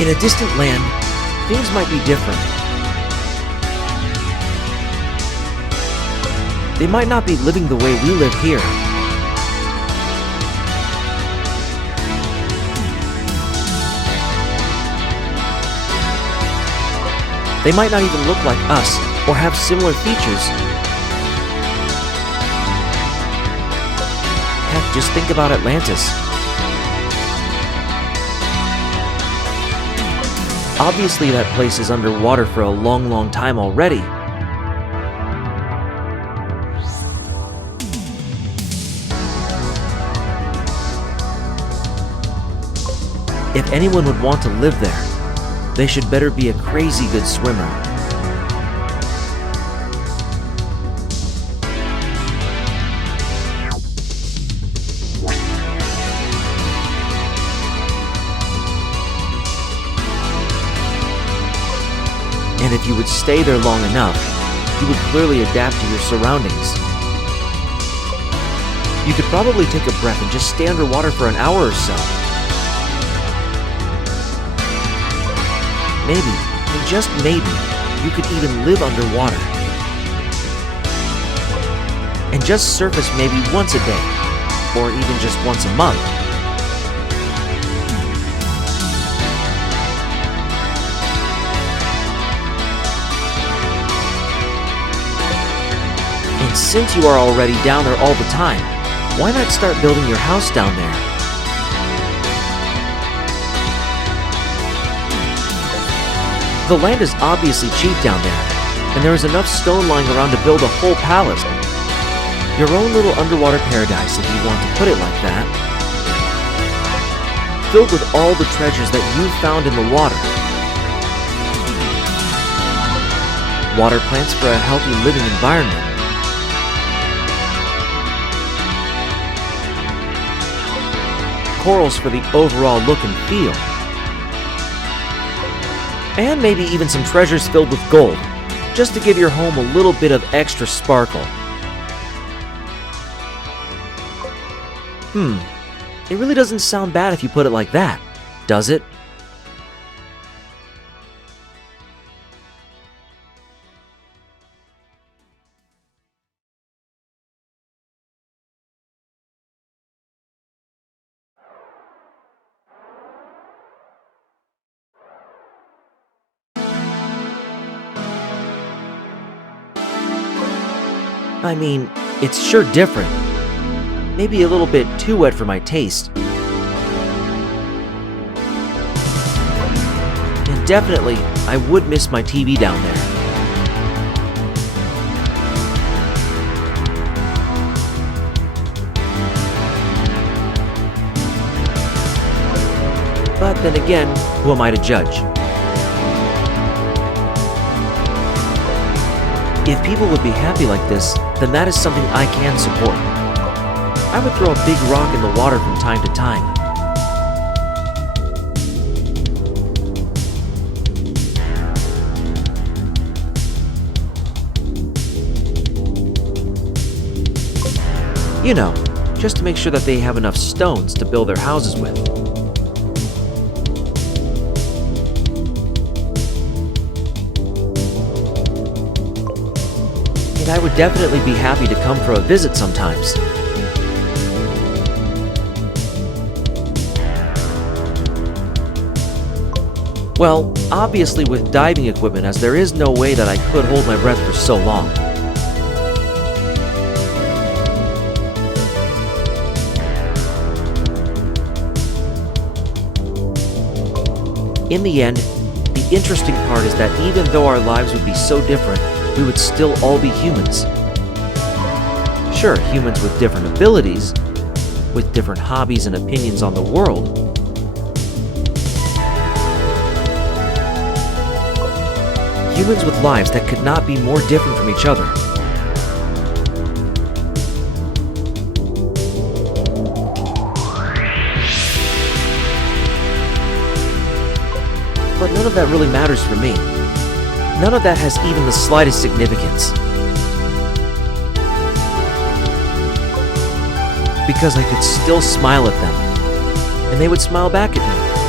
In a distant land, things might be different. They might not be living the way we live here. They might not even look like us or have similar features. Heck, just think about Atlantis. Obviously, that place is underwater for a long, long time already. If anyone would want to live there, they should better be a crazy good swimmer. And if you would stay there long enough, you would clearly adapt to your surroundings. You could probably take a breath and just stay underwater for an hour or so. Maybe, and just maybe, you could even live underwater. And just surface maybe once a day, or even just once a month. And since you are already down there all the time, why not start building your house down there? The land is obviously cheap down there, and there is enough stone lying around to build a whole palace. Your own little underwater paradise, if you want to put it like that. Filled with all the treasures that you've found in the water. Water plants for a healthy living environment. Corals for the overall look and feel. And maybe even some treasures filled with gold, just to give your home a little bit of extra sparkle. It really doesn't sound bad if you put it like that, does it? I mean, it's sure different. Maybe a little bit too wet for my taste. And definitely, I would miss my TV down there. But then again, who am I to judge? If people would be happy like this, then that is something I can support. I would throw a big rock in the water from time to time. You know, just to make sure that they have enough stones to build their houses with. I would definitely be happy to come for a visit sometimes. Well, obviously with diving equipment, as there is no way that I could hold my breath for so long. In the end, the interesting part is that even though our lives would be so different, we would still all be humans. Sure, humans with different abilities, with different hobbies and opinions on the world. Humans with lives that could not be more different from each other. But none of that really matters for me. None of that has even the slightest significance. Because I could still smile at them, and they would smile back at me.